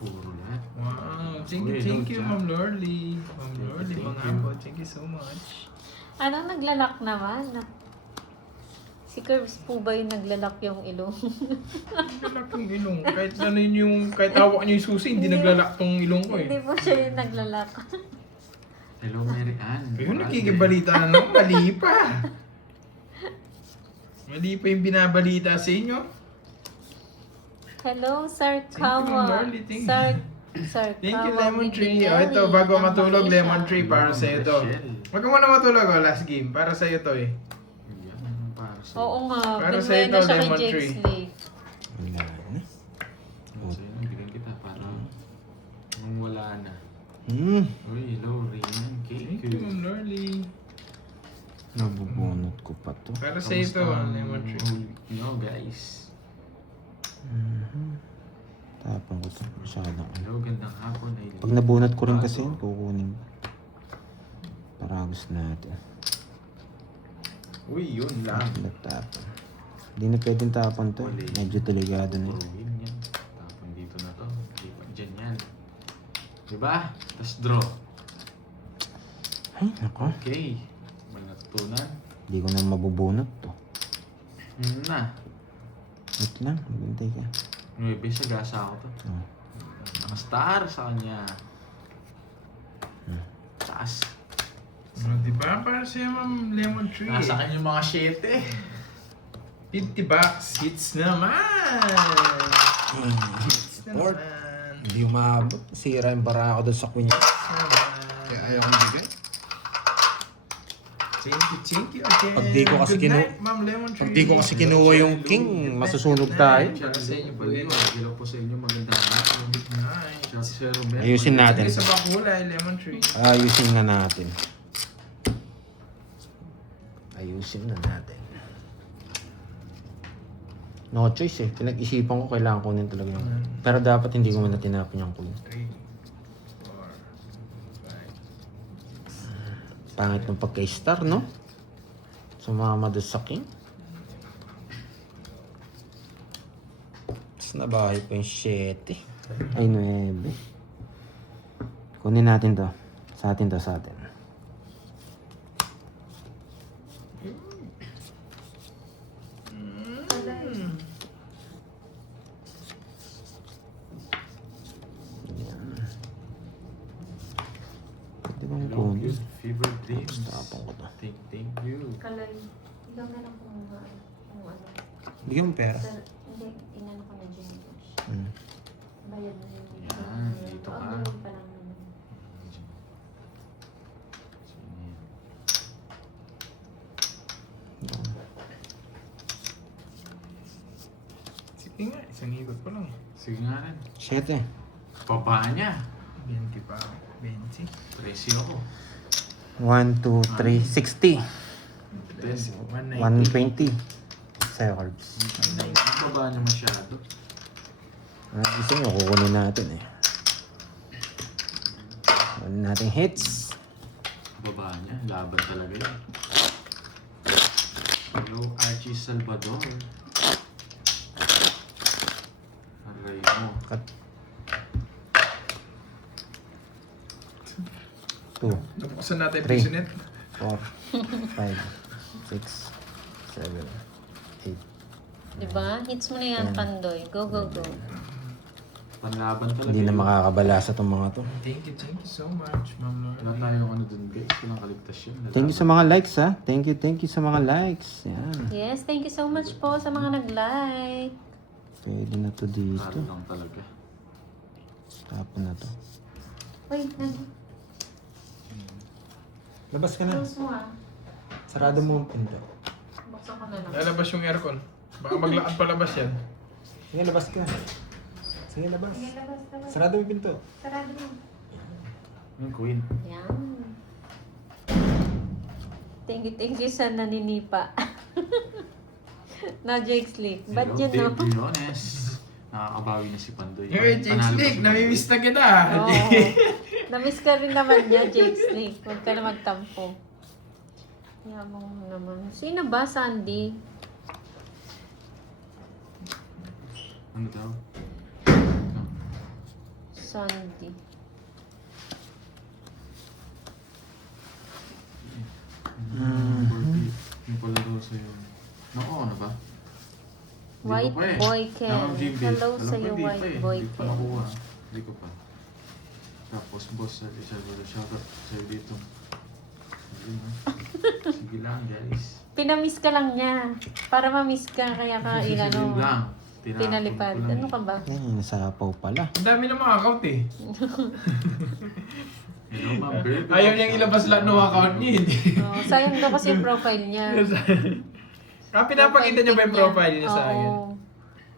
Puro lahat. Wow, Uy, thank no, you, Jack. Ma'am Lorly. Ma'am Thank you, Lorly, thank mga you. po. Thank you so much. Anong naglalak naman? Si Curbs po ba yung naglalak yung ilong? Naglalak yung ilong. Kahit ano yun yung, kahit hawak niyo yung susi, hindi naglalak tong ilong ko Hindi eh. po siya yung naglalak. Hello, Mary Ann. Kayo nakikibalita na naman, mali pa. Mali pa yung binabalita sa inyo. Hello, Sir Thank you, Ma'am Kawa. Lorly. Thank you. Sir Thank you, Kawa Lemon Tree. Miguel. Oh, ito, bago Ang matulog, Malaysia. Lemon Tree para sa ito. Wag ka muna matulog, oh, last game. Para sa to eh. Yan, para sa Oo nga, Para pinway sa'yo na ito, siya kay Lemon Jake Tree. Snake. Wala na. Uy, hello, Rayman. Thank you, Ma'am Lorly. Nabubunot ko pa to. Para sa ito, lemon tree. Hello, guys. Tapang ko to. Masyadong. Hello, gandang hapon. Pag nabunot ko rin kasi, kukunin. Paragos natin. Uy, yun lang. Natapon. Hindi na pwedeng tapon to. Medyo delikado na Puro yun. win yan. Tapon dito na to. Lipat dyan yan. Diba? Tapos draw. Ay, nako. Okay. May natutunan. Hindi ko na mabubunot to. Na. Wait lang, magbintay ka. 9, sagasa ako to. Oh. Naka-star sa kanya. Taas. Diba? Para sa Ma'am Lemon Tree. Nasa kanya yung mga 7. 50 bucks. Hits naman! Hits naman. Hindi umabot. Sira yung bara ako doon sa queen. Kaya ayaw kong bigay. Thank you again. Pag di ko kasi Good night, Ma'am Lemon Tree. Pag di ko kasi kinuha yung king, masusunog tayo. Shout out sa inyo po rin. Hello po sa inyo. Magandang hapon. Night. Shout out sa Romel. Ayusin natin. Sige sa bakulay, Lemon Tree. Ayusin na natin. Ayusin na natin. No choice eh. Pinag-isipan ko, kailangan kunin talaga yung... Pero dapat hindi ko muna tinapin yung queen. 3, 4, 5. Pangit ng pagka-star, no? Sumama doon sa king. Tapos nabahay pa yung 7. Ay, 9. Kunin natin to. Sa atin to, sa atin. Pwede bang Hello, kunin? good. Fever dreams. Tapang ko to. Thank you. Kalay. Ikaw na lang kung ano. Bigyan mo pera. Hindi, inano ko na dyan. Bayad na yun. Yan, dito ka. Pag pa lang naman. Sige nga, isang ikot pa lang. Sige nga rin. 7. Baba niya. 20 pa ako. 20. Presyo ako. 1, 2, 3, 60. 190. 120. Sa'yo, Carbs. Baba niya masyado. Gusto nyo, kukunin natin eh. Kukunin natin hits. Baba niya. Laban talaga yun. Hello, Archie Salvador. Aray mo. Cut. 2, Nabuksan natin yung 3. piso net. 4, 5, 6, 7, 8. Diba? Hits mo na yan, Yan. Pandoy. Go, go, go. Panlaban talaga Hindi na yun. makakabalasa tong mga to. Thank you so much, Ma'am Wala Lorly. tayong ano dun guys. Walang kaligtas yun. Thank you sa mga likes ha. Thank you sa mga likes. Yan. Yes, thank you so much po sa mga nag-like. Pwede na to dito. Talo lang talaga. Tapon na to. Uy, Labas ka close mo ah. Sarado mo ang pinto. Buksan ko na lang. Lalabas yung aircon. Baka maglakad palabas yan. Sige, labas ka. Sige, labas. Sige, labas, labas. Sarado mo yung pinto. Sarado mo. Yung queen. Yan. Thank you sa naninipa. No, Jake Slick. Ba't Hello, yun, no? Dave Briones. Nakakabawi na si Pandoy. Hey, Jake Panalo Slick, pa si namimiss na kita. Oo. Namiss ka rin naman niya, Jake Slick. Huwag ka na magtampo. Yabang mo naman. Sino ba, Sandy? Ano daw? Sandy. Yung palaro sa'yo. Naku, ano ba? Hindi ko White pa eh. Boy Ken. Naka-gym-based. Hello Alam ko, sa'yo, hindi pa White eh. Boy Hindi pa Ken. nakuha. Hindi ko pa. Tapos boss, shoutout sa'yo dito. Ayun, ha? Sige lang guys. Pinamiss ka lang niya. Para mamiss ka, kaya ka Yun inano. lang. Tinapon Pinalipad. ko lang Ano eh. ka ba? Yan, nasapaw pala. Ang dami ng mga account eh. Hello, Ma'am Bird. Ayaw niyang ilabas lahat ng account niya. Hindi. Oh, sayang daw kasi yung profile niya. Pinapakita niya ba yung profile niya sa akin? Oo.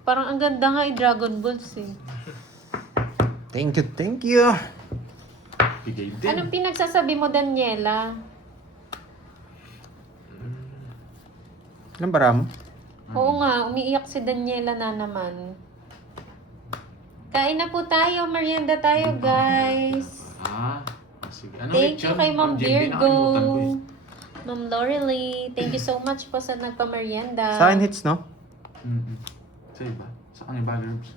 Parang ang ganda nga Dragon Balls eh. Thank you. Bigay din. Anong pinagsasabi mo, Daniela? Ilan bara mo? Oo nga, umiiyak si Daniela na naman. Kain na po tayo, merienda tayo, guys. Sige. Ano Thank you kay Ma'am Virgo. eh. Ma'am Lorely, thank you so much po sa nagpamerienda. Sa akin hits, no? Sa iba? Sa kanya ba, Herbs?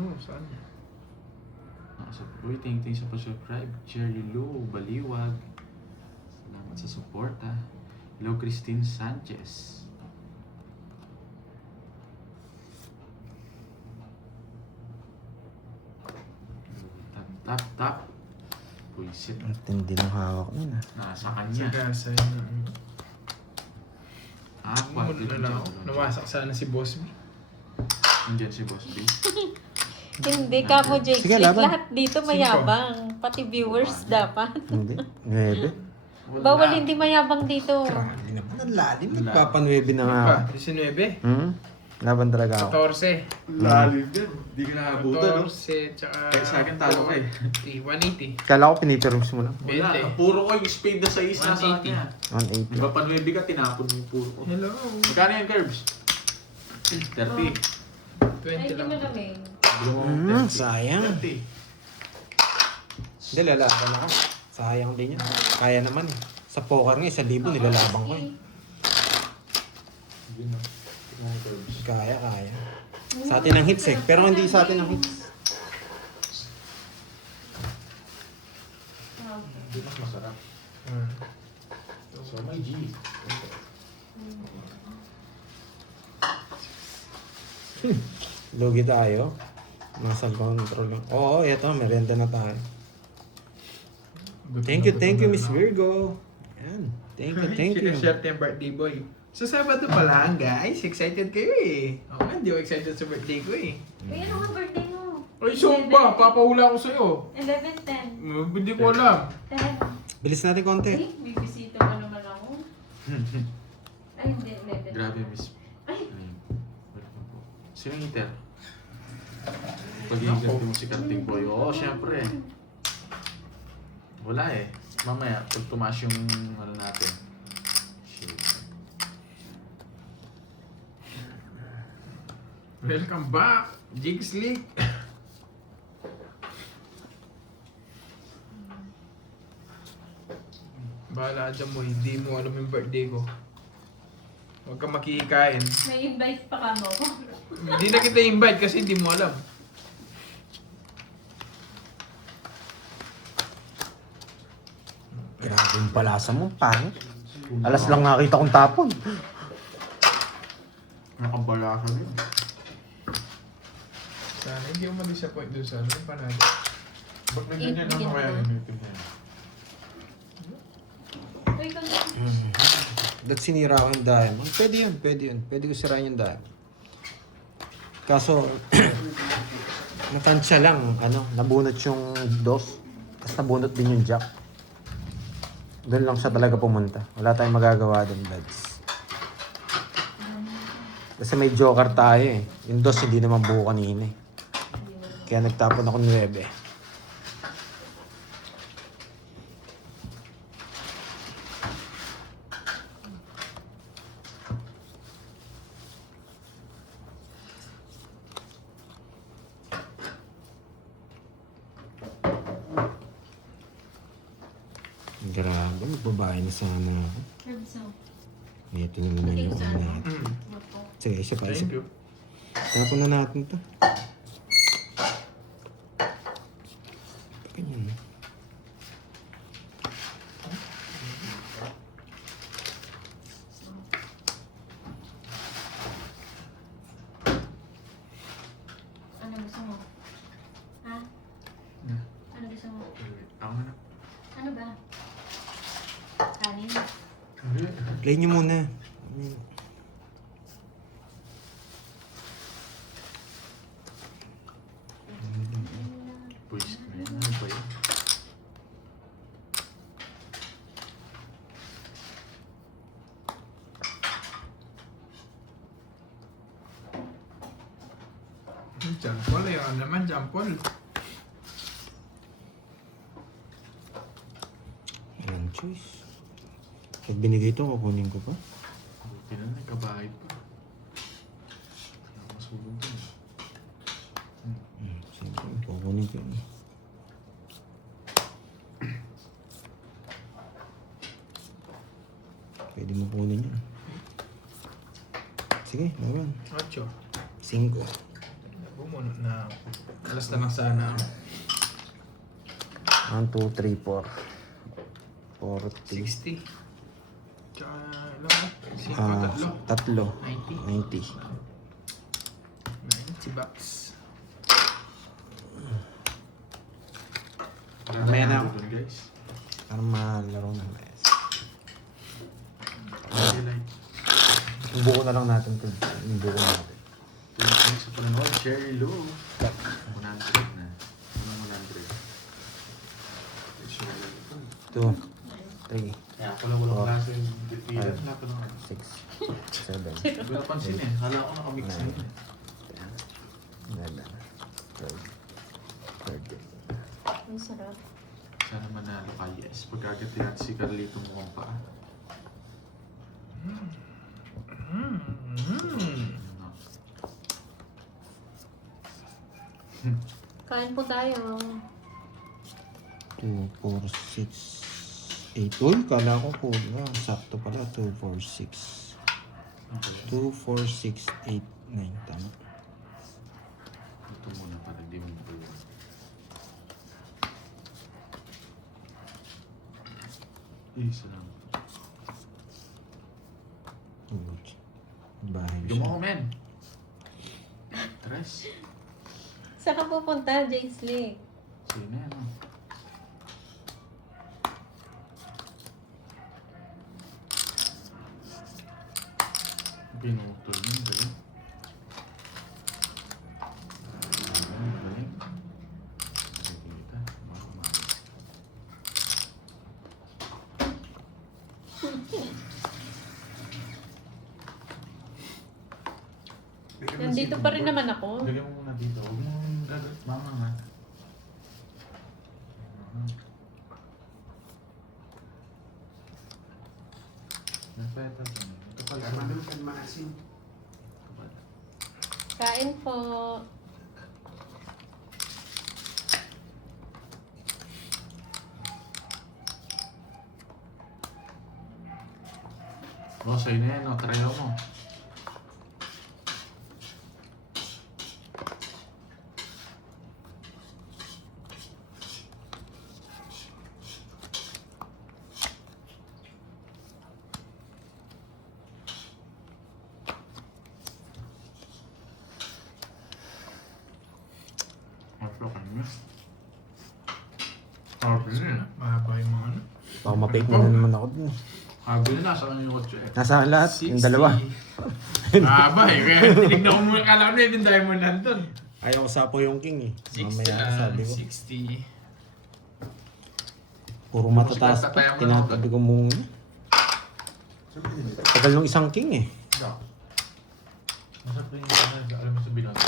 Oo, saan? Uy, thank you sa pa-subscribe. Cherry Lou, Baliwag. Salamat sa support, ha. Hello, Christine Sanchez. Tap. Puisit. Ang tindi ng hawak nun, ah. Nasa Sa kanya. gasa yun. Quality Wala ako. Nawasak sana si Boss B. Nandiyan si Boss B. Hindi ka mo, Jake. Sige, laban. Lahat dito mayabang. Pati viewers dapat. Hindi. 9. Bawal hindi mayabang dito. Grabe naman. Ang lalim. Nagpapanwebe na nga Pa, ako. 19. Laban talaga ako. 14. Lalim din. Di ka nakabutan, no? 14, tsaka... Kaya sa akin, talo ka eh. 180. Kala ko pinipirms mo lang. Wala. 20. Puro ko yung spade na sa isa sa 180. kanya. 180. Di ba panwebe ka, tinapon mo yung puro ko. Hello. Magkano yan, Curbs? 30. 20 lang. malamig. Sayang. 30. Hindi, lalaban ako. Sayang din yan. Kaya naman eh. Sa poker nga, 1,000 nilalaban ko eh. Yun, no? Tingnan mo, Curbs. Kaya. Sa atin ang hits eh. Pero hindi sa atin ang hits. Hindi mas masarap. So, may G. Lugi tayo. Muscle control lang. Oo, eto. Merenda na tayo. Thank you, Miss Virgo. Yan. Thank you. Sinashare yung birthday boy. So, Sabado pa lang, guys. Excited kayo eh. Ako nga, hindi ako excited sa birthday ko eh. Uy, ano nga birthday mo? Ay, so ba? Papahula ko sa'yo. 11:10. Hindi ko alam. 10. Bilis natin konti. Ay, bibisita pa naman ako. Ay, hindi, 11. Grabe, Miss. Ay. Ayun. Welcome po. Sino yung hitter? Pag-iigat mo si Karting Boy. Oo, syempre. Wala eh. Mamaya, pag tumaas yung ano natin. Shit. Welcome back, Jigs League. Bahala dyan mo, hindi mo alam yung birthday ko. Huwag ka makikikain. May invite pa ka mo. Hindi na kita invite kasi hindi mo alam. Grabe yung palasa mo, pangit. Alas lang nakita kong tapon. Nakabala ka rin. Sana hindi mo ma-disappoint doon sa ano yung panalo. Ba't na ganyan ang kaya yung meeting na yan? Uy, kung That sinira ko yung diamond. Pwede yun. Pwede ko sirain yung diamond. Kaso, natansya lang, nabunot yung dos. Tapos nabunot din yung jack. Doon lang siya talaga pumunta. Wala tayong magagawa doon, buds. Kasi may joker tayo eh. Yung dos hindi naman buo kanina eh. Kaya nagtapon ako 9. Grabe, magbabae na sana ako. Ito na naman yung ano natin. Sige, isa pa. Thank you. Tapon na natin to. Ganyan. ano gusto mo? Ha? Ano gusto mo? Ako na. Ano ba? Kanin? Play nyo muna. Puwis na yan. Ano ba yun? Jampol, ayaw naman, Jampol. choice. Pag binigay ito, kukunin ko pa. Buti na nagkabahay pa. Masunog din. Siyempre, kukunin ko yun. Pwede mo kunin yan. Sige, laban. 8. 5. Bumuno na. Alas na lang sana. 1, 2, 3, 4. 40. 60. Tsaka ilan ba? 5, 3. Tatlo. 90. 90. 90 bucks. Mamaya na ako. Doon, guys. Para malaro ng mes. Okay, like. Buko na lang natin ito. Buko natin. Thank you sa panonood. Cherry Lou. 100 na. Anong 100? Cherry Lou. 2, 3, Kaya ako lang walang klase yung pipila. Five. Wala pa naman. 6, 7, Hindi ko napansin eh. Kala ko nakamix na yun. 11, 12, 13. Ang sarap. Sana manalo ka, yes. Pagkagatihan si Carlito mukhang pa. Kain po tayo. 2, 4, 6, 8. Uy, kala ko po. Sakto pala. 2, 4, 6. 2, 4, 6, 8, 9. Tama. Ito muna para di mo buwan. Isa lang. Bahay Hindi mo ako, men. Tres. Saan ka pupunta, Jaisley? Sino yan, ah? Pinutol mo, galing. Galing. Nakikita. Mahal. Nandito pa rin naman ako. Lagyan mo muna dito. Huwag mo gagat. Mama nga. Napeta dyan. Ito pala. Kain po. Oh, sa'yo na yan. Trayo mo. Mahaba yung mga ano. Baka ma-fake mo na naman ako dun. Sabi na nasa kanya yung watch eh. Nasaan lahat? Yung dalawa. Mahaba eh. Kaya tinignan ko muna. Kala ko na yung diamond nandun. Ayaw ko sapo yung king eh. 60 Mamaya lang. sabi ko. 60. Puro matataas pa. Tinatabi ko muna. Tagal nung isang king eh. Masarap rin yung alam mo sa binata.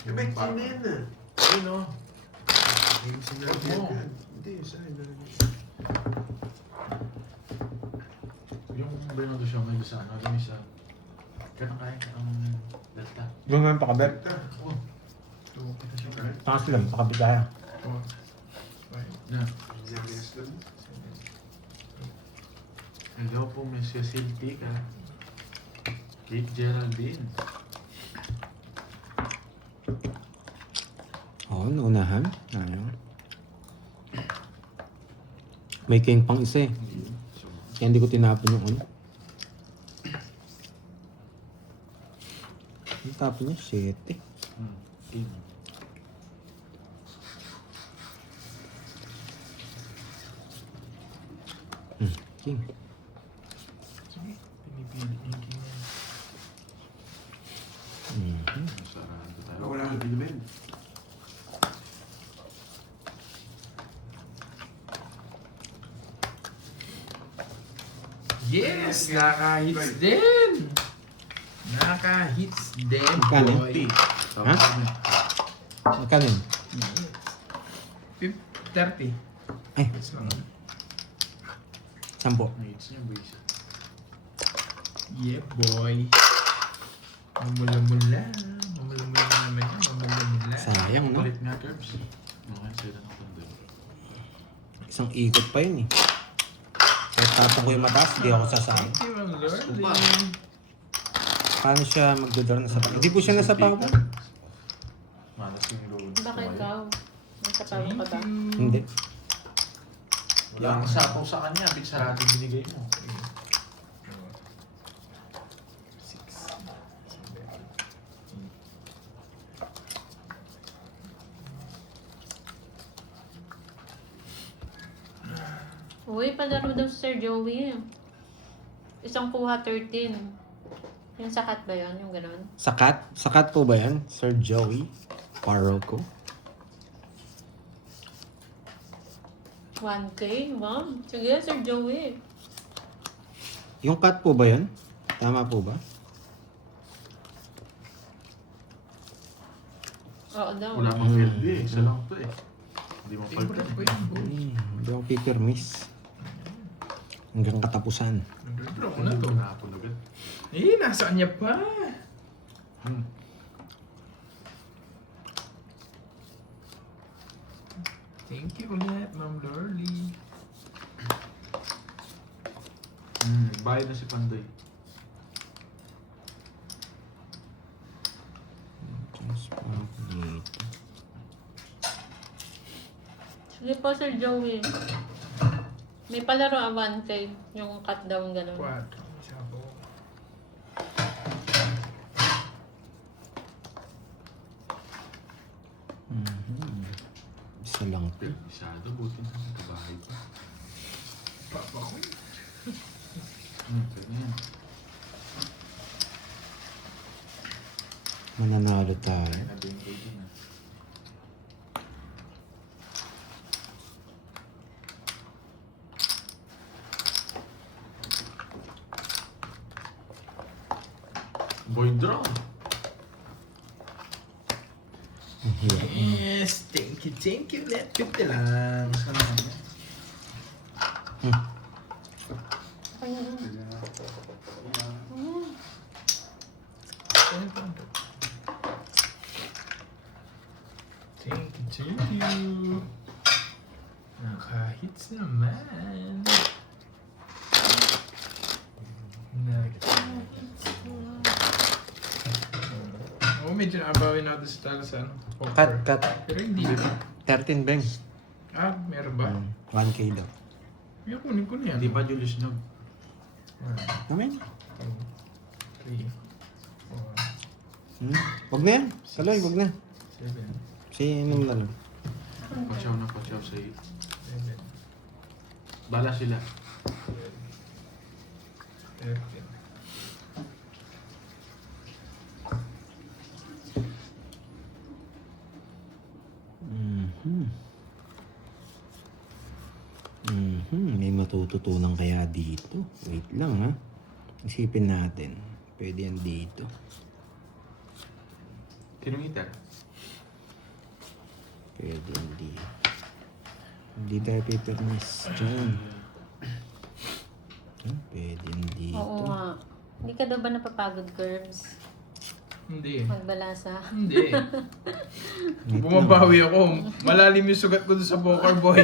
Sabay, sino yan ah? Ayun o. Yung sinabi Huwag mo. yan. Hindi, sa'yo na rin. Yung Bernardo siya may isa, ano, yung isa. Kaya ka ang delta. Yung nga pakabet. Oh, Takas lang, pakabit tayo. na. Sinabi na sila mo. Hello po, Monsieur Siltica. Kate Geraldine. Oo, naunahan. Ayaw. May king pang isa eh. Kaya hindi ko tinapon yung ano. Ang tapon niya, 7. King. King. Pinipili yung king yan. Sarado tayo. Wala kang bilmen. Yes! Naka-hits din! Naka-hits din, Magkano? boy. Ha? Magkano yun? 30. Ay, Hits lang. 10. Hits niya, boys. Yeah, boy. Mamula-mula. Mamula-mula naman yan. Mamula-mula. Sayang, no? Kulit nga, Curbs. Okay, sila ng tondo. Isang ikot pa yun eh. Kahit tatang ko yung mataas, di ako sasama. Thank you, Ma'am Lordy. Upa. Paano siya magdodor na sa pa? Hindi po siya nasa pa. Malas yung load. Baka ikaw. Nasa pawa ka ba? Thank you. Hindi. Wala kang sapaw sa kanya, big sarado binigay mo. 6, 7, 8. Uy, palaro daw si Sir Joey. Isang kuha 13. Yung sakat ba yun? Yung gano'n? Sakat? Sakat po ba yan? Sir Joey Parroco? 1K? Wow. Sige, Sir Joey. Yung cut po ba yan? Tama po ba? Oo daw. Wala mang LB eh. Isa lang to eh. Hindi mo Favorite ko palta. yan, boy. Hindi ako pipirmis. Hanggang katapusan. Nag-draw ko na to. Nakapon agad. Eh, nasa kanya pa. Thank you ulit, Ma'am Lordy. Bayad na si Pandoy. Just parang dito. Sige po, Sir Joey. May palaro 1K. Yung cut down gano'n. 4. Isa po. Isa lang po. Masyado, buti na. Kabahay pa. Papa ko. Ganyan. Mananalo tayo. Kaya na din ko din ah. Boy draw. Yes, thank you, thank you. Let 50 lang. Saan naman yan? Thank you. Nakahits naman. Oh, medyo nakabawin natin sa tala sa ano. Cut, poker. cut. Pero hindi. 13 bang. Ah, meron ba? 1K daw. Yung kunin ko niyan. Hindi pa Julius Nog. 1, Amen. 2, 3, 4, Wag na yan. Saloy, wag na. 7, Inom na lang. Pachaw na pachaw sa 7, Bala sila. 13. May matututunan kaya dito. Wait lang ha. Isipin natin. Pwede yan dito. Kilometer. Pwede yan dito. Hindi tayo pipirmis. Diyan. Pwede yan dito. Oo nga. Hindi ka daw ba napapagod, Curbs? Hindi. Magbalasa. Hindi. Wait lang. Bumabawi ako. Malalim yung sugat ko dun sa poker, boy.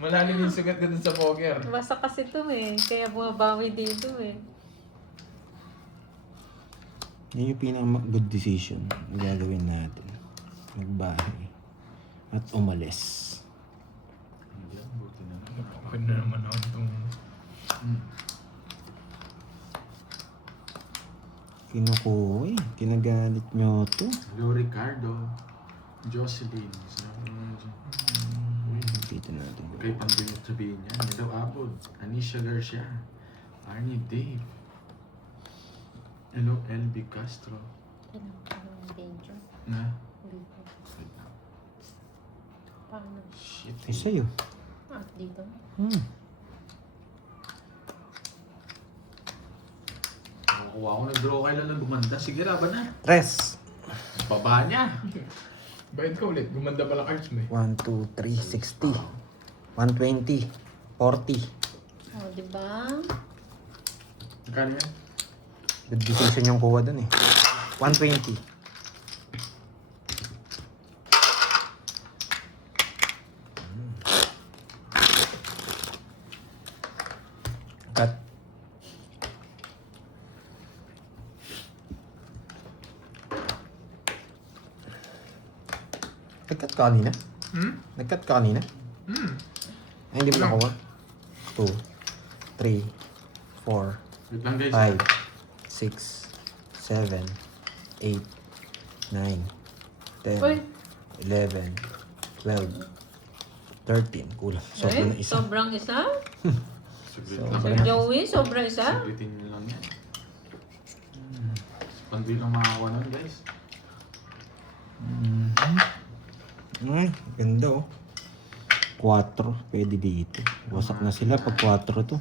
Malalim yung sugat ko dun sa poker. Basta kasi ito eh. Kaya bumabawi dito eh. Yan yung pinaka-good decision na gagawin natin. Magbahay. At umalis. Hindi yan, buti na lang. Okay na naman ako itong... Kinukuha eh. Kinagalit nyo to. Hello, Ricardo. Jocelyn. Sabi mo dyan. Dito natin. Kay Pandoy mo sabihin niya. Hello, Abod. Anisha Garcia. Arnie Dave. Hello, LB Castro. Danger. Na? Dito. Paano? Shit. Eh sa'yo. Ah, dito. Nakakuha ko nag-draw kailan lang gumanda. Sige, laban na. Tres. Baba niya. Bayad ka ulit. Gumanda pala cards mo eh. 1, 2, 3, 60. 120. 40. O, diba? Magkano yan? Good decision yung kuha dun eh. 120. Cut. Nag-cut ka kanina? Nag-cut ka kanina? Ay, hindi mo nakuha. 2, 3, 4, Wait lang guys. 5, 6, 7, 8, 9, 10, Uy. 11, 12, 13. Kulang. Sobrang na isa. Sobrang isa? Saglit So, lang. Sir Joey, sobrang isa? Saglitin nyo lang yan. Pandoy lang makakuha nun guys. Ay, ganda oh. 4. Pwede dito. Wasak na sila pag 4 to.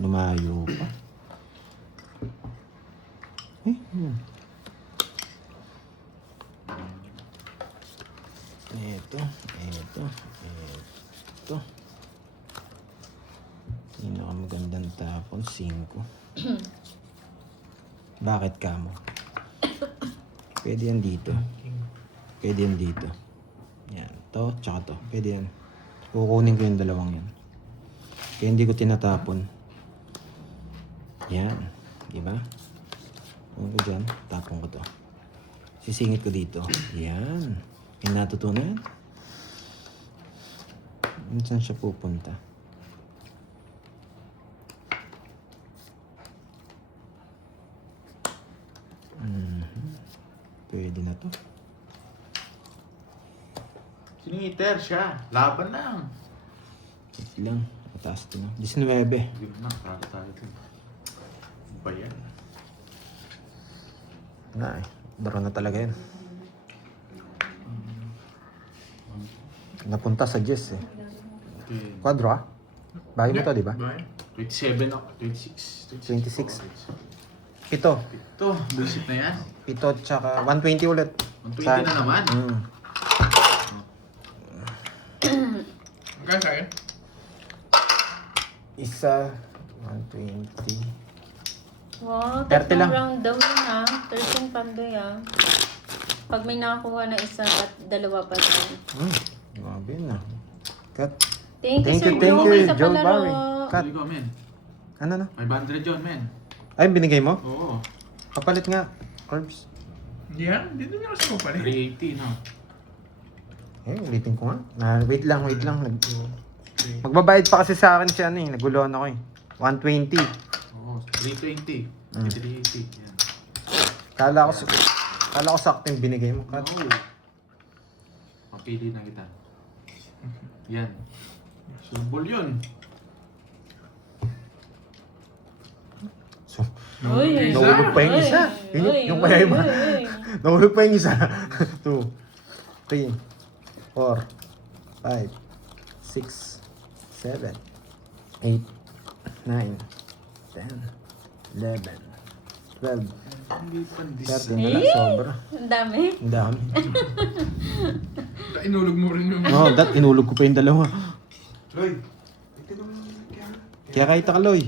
Lumayo pa. Ito. Pinakamagandang tapon, 5. Bakit ka mo? Pwede yan dito. Pwede yan dito. Yan. To, tsaka to. Pwede yan. Kukunin ko yung dalawang yan. Kaya hindi ko tinatapon. Yan. Diba? Ano ko dyan? Tapon ko to. Sisingit ko dito. Yan. Yung natutunan. Saan siya pupunta? Pwede na to. Siniter siya. Laban lang. Wait lang. Mataas ito na. 19. Hindi na. Para tayo ito. Ano ba yan? Na eh. Daro na talaga yan. Napunta sa Jess eh. Okay. Quadro ah. Bahay mo to, di ba? Bye. 27 ako. 26. 26. 26. Pito. Ito. Bullshit na yan. Pito tsaka 120 ulit. 120 na naman. Magkano sa'yo? Isa. 120. Wow, 30 tatlong lang. round daw yun ha. 13 pandoy ha. Pag may nakakuha na isa at dalawa pa daw. Grabe na. Cut. Thank you, Thank Sir you, thank Joey, you, sa Joe palaro. Barry. Cut. Hindi ko, men. Ano na? 500 yun, men. Ay, binigay mo? Oo. Kapalit nga. Orbs. Yan, dito niya kasi mo pala. 380, no? Eh, ulitin ko nga. Wait lang. Magbabayad pa kasi sa akin si ano eh. Naguluhan ako eh. 120. Oo. 320. 380. Yan. Kala ko sakto yung binigay mo. Cut. Oo. Mapili na kita. Yan. Sumbol yun. So, Uy, nahulog pa yung uy, isa. uy, Yung uy, kaya iba. uy. Nahulog pa yung isa. 2, 3, 4, 5, 6, 7, 8, 9, 10, 11, 12, Hindi pa 13 na lang. Sobra. Ang dami. Ang dami. Inulog mo rin yung... Oo, inulog ko pa yung dalawa. Loy, ito naman kaya. Kaya kahit akaloy.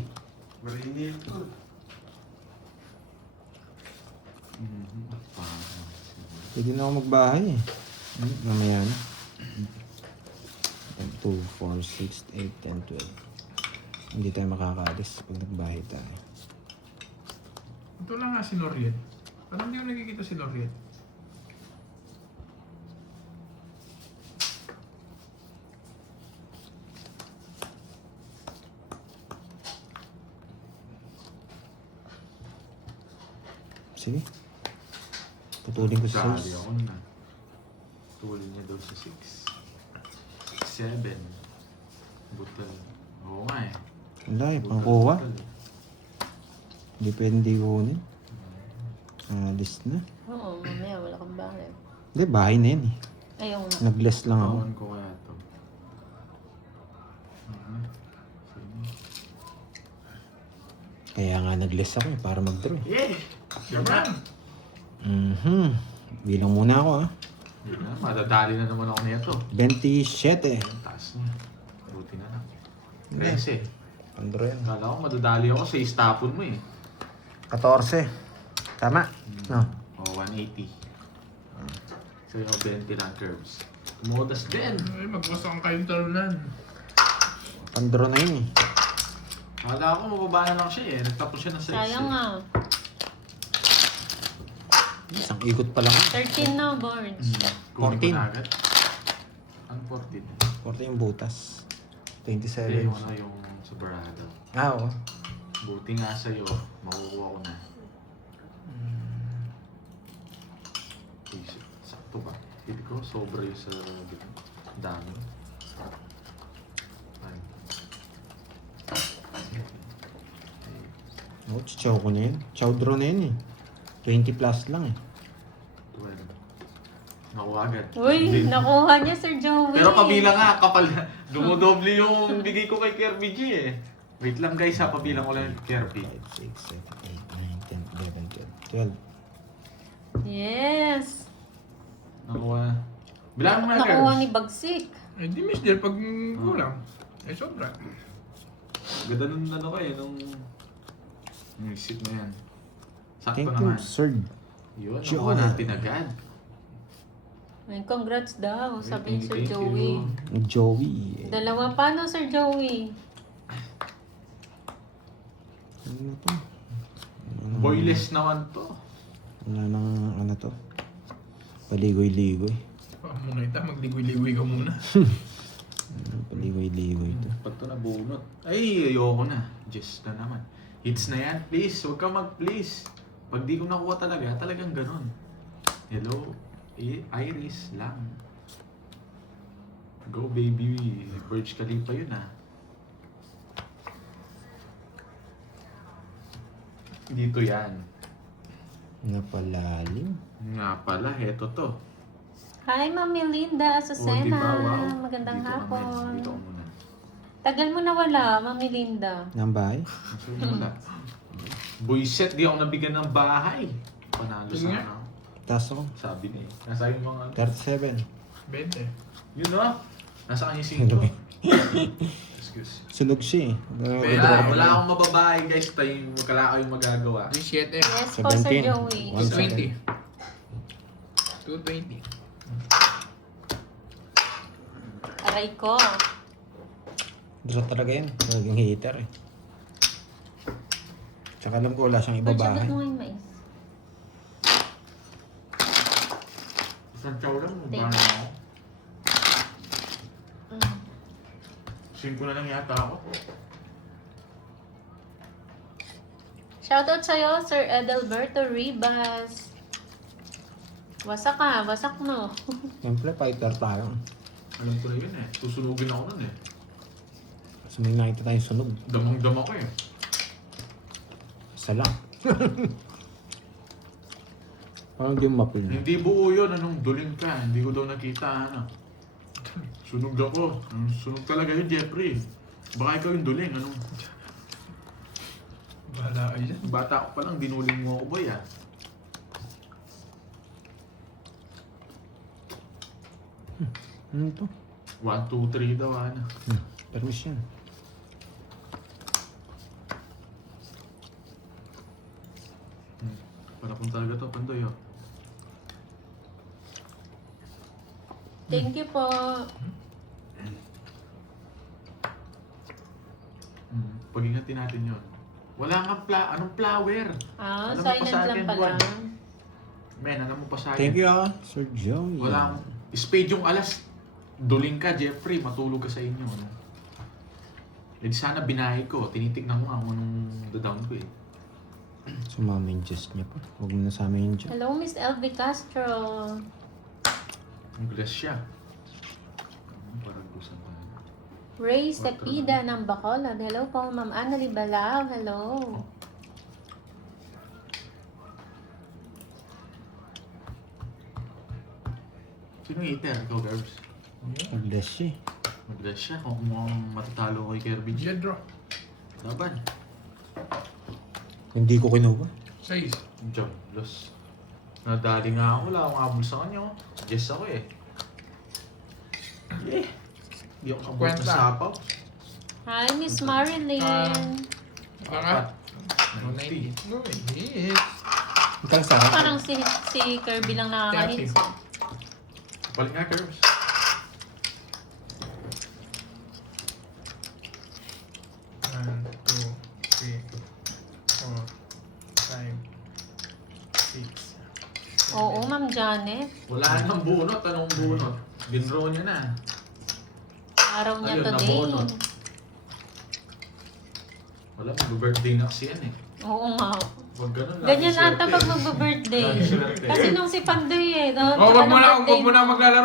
Marinil to. Pwede na ako magbahay eh. Mamaya na. 2, 4, 6, 8, 10, 12. Hindi tayo makakaalis pag nagbahay tayo. Ito lang nga si Loriet. Parang hindi ko nakikita si Loriet. Sige. Putulin ko sa Sali 6. ako na. Tulin niya daw sa 6. 7. Butal. Oo nga eh. Wala eh, pangkuha. Butal eh. Hindi pwede hindi kunin. Alis na. Oo, mamaya wala kang bahay. Hindi, bahay na yan eh. Ayaw nga. Nag-bless lang ako. Bawan ko kaya to. Sige. Kaya nga nag-bless ako eh, para mag-draw eh. Yay! Gaman! Bilang muna ako ah. Yun na, madadali na naman ako nito. 27. Ang taas niya. Buti na lang. 13. Pandro yan. Kala ko madadali ako sa istapon mo eh. 14. Tama? No. O, 180. Sa'yo, 20 lang curves. Tumodas din. Ay, magbasa ang kayong talunan. Pandro na yun eh. Kala ko mababa na lang siya eh. Nagtapos siya ng 6. Sayang nga. Isang ikot pa lang. 13 na boards. Kunin ko 14. na agad. Ano 14? 14 yung butas. Hindi, 27. yung ano yung sobrado. Ah, oo. Buti nga sa'yo, makukuha ko na. Sakto ba? Hindi ko, sobra yung sa dami. Ay. Oh, chow ko na yun. Chow draw na yun eh. 20 plus lang eh. 12. Nakuha agad. Uy, Hindi. nakuha niya, Sir Joey. Pero kabilang nga, kapal. Dumodoble yung bigay ko kay Kirby G eh. Wait lang guys ha, pabilang ko lang yung Kirby. 5, 6, 7, 8, 9, 10, 11, 12. Yes. Nakuha. Bilang mo na Nakuha ni Kirbs. Bagsik. Eh, di miss deal pag kulang. Eh, sobra. Ganda nung ano ko eh, nung isip na yan. Sakto Thank you, naman. sir. Yun, Joey. nakuha natin agad. Ay, congrats daw, sabi ni Sir Thank you. Joey. Joey. Dalawa pa no, Sir Joey? Ano na to? Boyless naman to. Wala nang ano to. Paligoy-ligoy. Muna ita, magligoy-ligoy ka muna. Paligoy-ligoy to. Pag to nabunot. Ay, ayoko na. Just na naman. Hits na yan, please. Huwag ka mag-please. Pag di ko nakuha talaga, talagang ganun. Hello, Iris lang. Go baby. Burj Khalifa yun ah. Dito yan. Napalalim. Nga pala, heto to. Hi, Mami Linda Azucena. diba? Wow. Magandang Dito kami. hapon. Dito ko muna. Tagal mo na wala, Mami Linda. Nang bahay? Maso wala. Boyset, di ako nabigyan ng bahay. Panalo Sige sa nga. ano. Taas ako. Sabi niya eh. Nasa yung mga... 37. 20. Yun na. Nasa kanya yung 5. Excuse. Sunog siya eh. Wala akong mababae guys. Tayo wala kayong magagawa. 17. Yes po, Sir 17. Joey. 220. 220. Aray ko. Draw talaga yun. Naging hater eh. Tsaka alam ko wala siyang Pagsagot ibabahay. mo yung mais. Isang chow lang. Thank Bano you. ako. Mm. 5 na lang yata ako. Shoutout sa'yo, Sir Edelberto Ribas. Wasak ka, wasak mo. Siyempre, fighter tayo. Alam ko na yun eh. Susunugin ako nun eh. Kasi may nakita tayong sunog. Damang-dama ko eh. Isa lang. Parang di mo mapil. Hindi buo yun. Anong duling ka? Hindi ko daw nakita. Ano? Sunog ako. Sunog talaga yun, Jeffrey. Baka ikaw yung duling. Ano? Bahala kayo dyan. Bata ko pa lang, dinuling mo ako, boy ah. Ano to? 1, 2, 3 daw, ano. Permis yan. Para kung talaga to, Pandoy, oh. Thank you po. Pag-ingatin natin yun. Wala nga anong flower? Ah, Alam mo pa silent sa lang akin, pala. Juan. Men, alam mo pa sa akin. Thank you Sir Joey. Wala akong... Spade yung alas. Duling ka, Jeffrey. Matulog ka sa inyo. Ano? Eh, di sana binahay ko. Tinitignan mo nga kung anong down ko eh. Sumama yung Diyos niya pa. Huwag mo na sa amin yung Diyos. Hello, Miss LV Castro. Ang glass siya. Parang gusto pa. Ray Cepida ng Bacolod. Hello po, Ma'am Annalie Balao. Hello. Sino eater? Ikaw, Garbs. Mag-bless siya eh. Mag-glass siya. Kung mukhang matatalo kay Kirby G. Jet draw. Laban. Hindi ko kinuha. 6. Diyan, los. Nadali nga ako. Wala akong habol sa kanya. Oh. Yes ako eh. Yeah. Hindi ako kabot Kwenta. na sapaw. Hi, Miss Marilyn. Baka. 90. No, hit. Itang sarap. Parang si Kirby lang nakaka-hits. eh. Paling nga, Curbs. One, two, three, four, five, six. Oo, Ma'am Janet. Wala nang bunot. Anong bunot? Dinro niya na. Araw niya Ayun, today. nabunot. Wala, mag-birthday na kasi yan eh. Oo nga. Huwag ganun lang. Ganyan ata pag mag-birthday. Lagi swerte. Kasi nung si Pandoy eh. Oh, wag mo na maglalaro.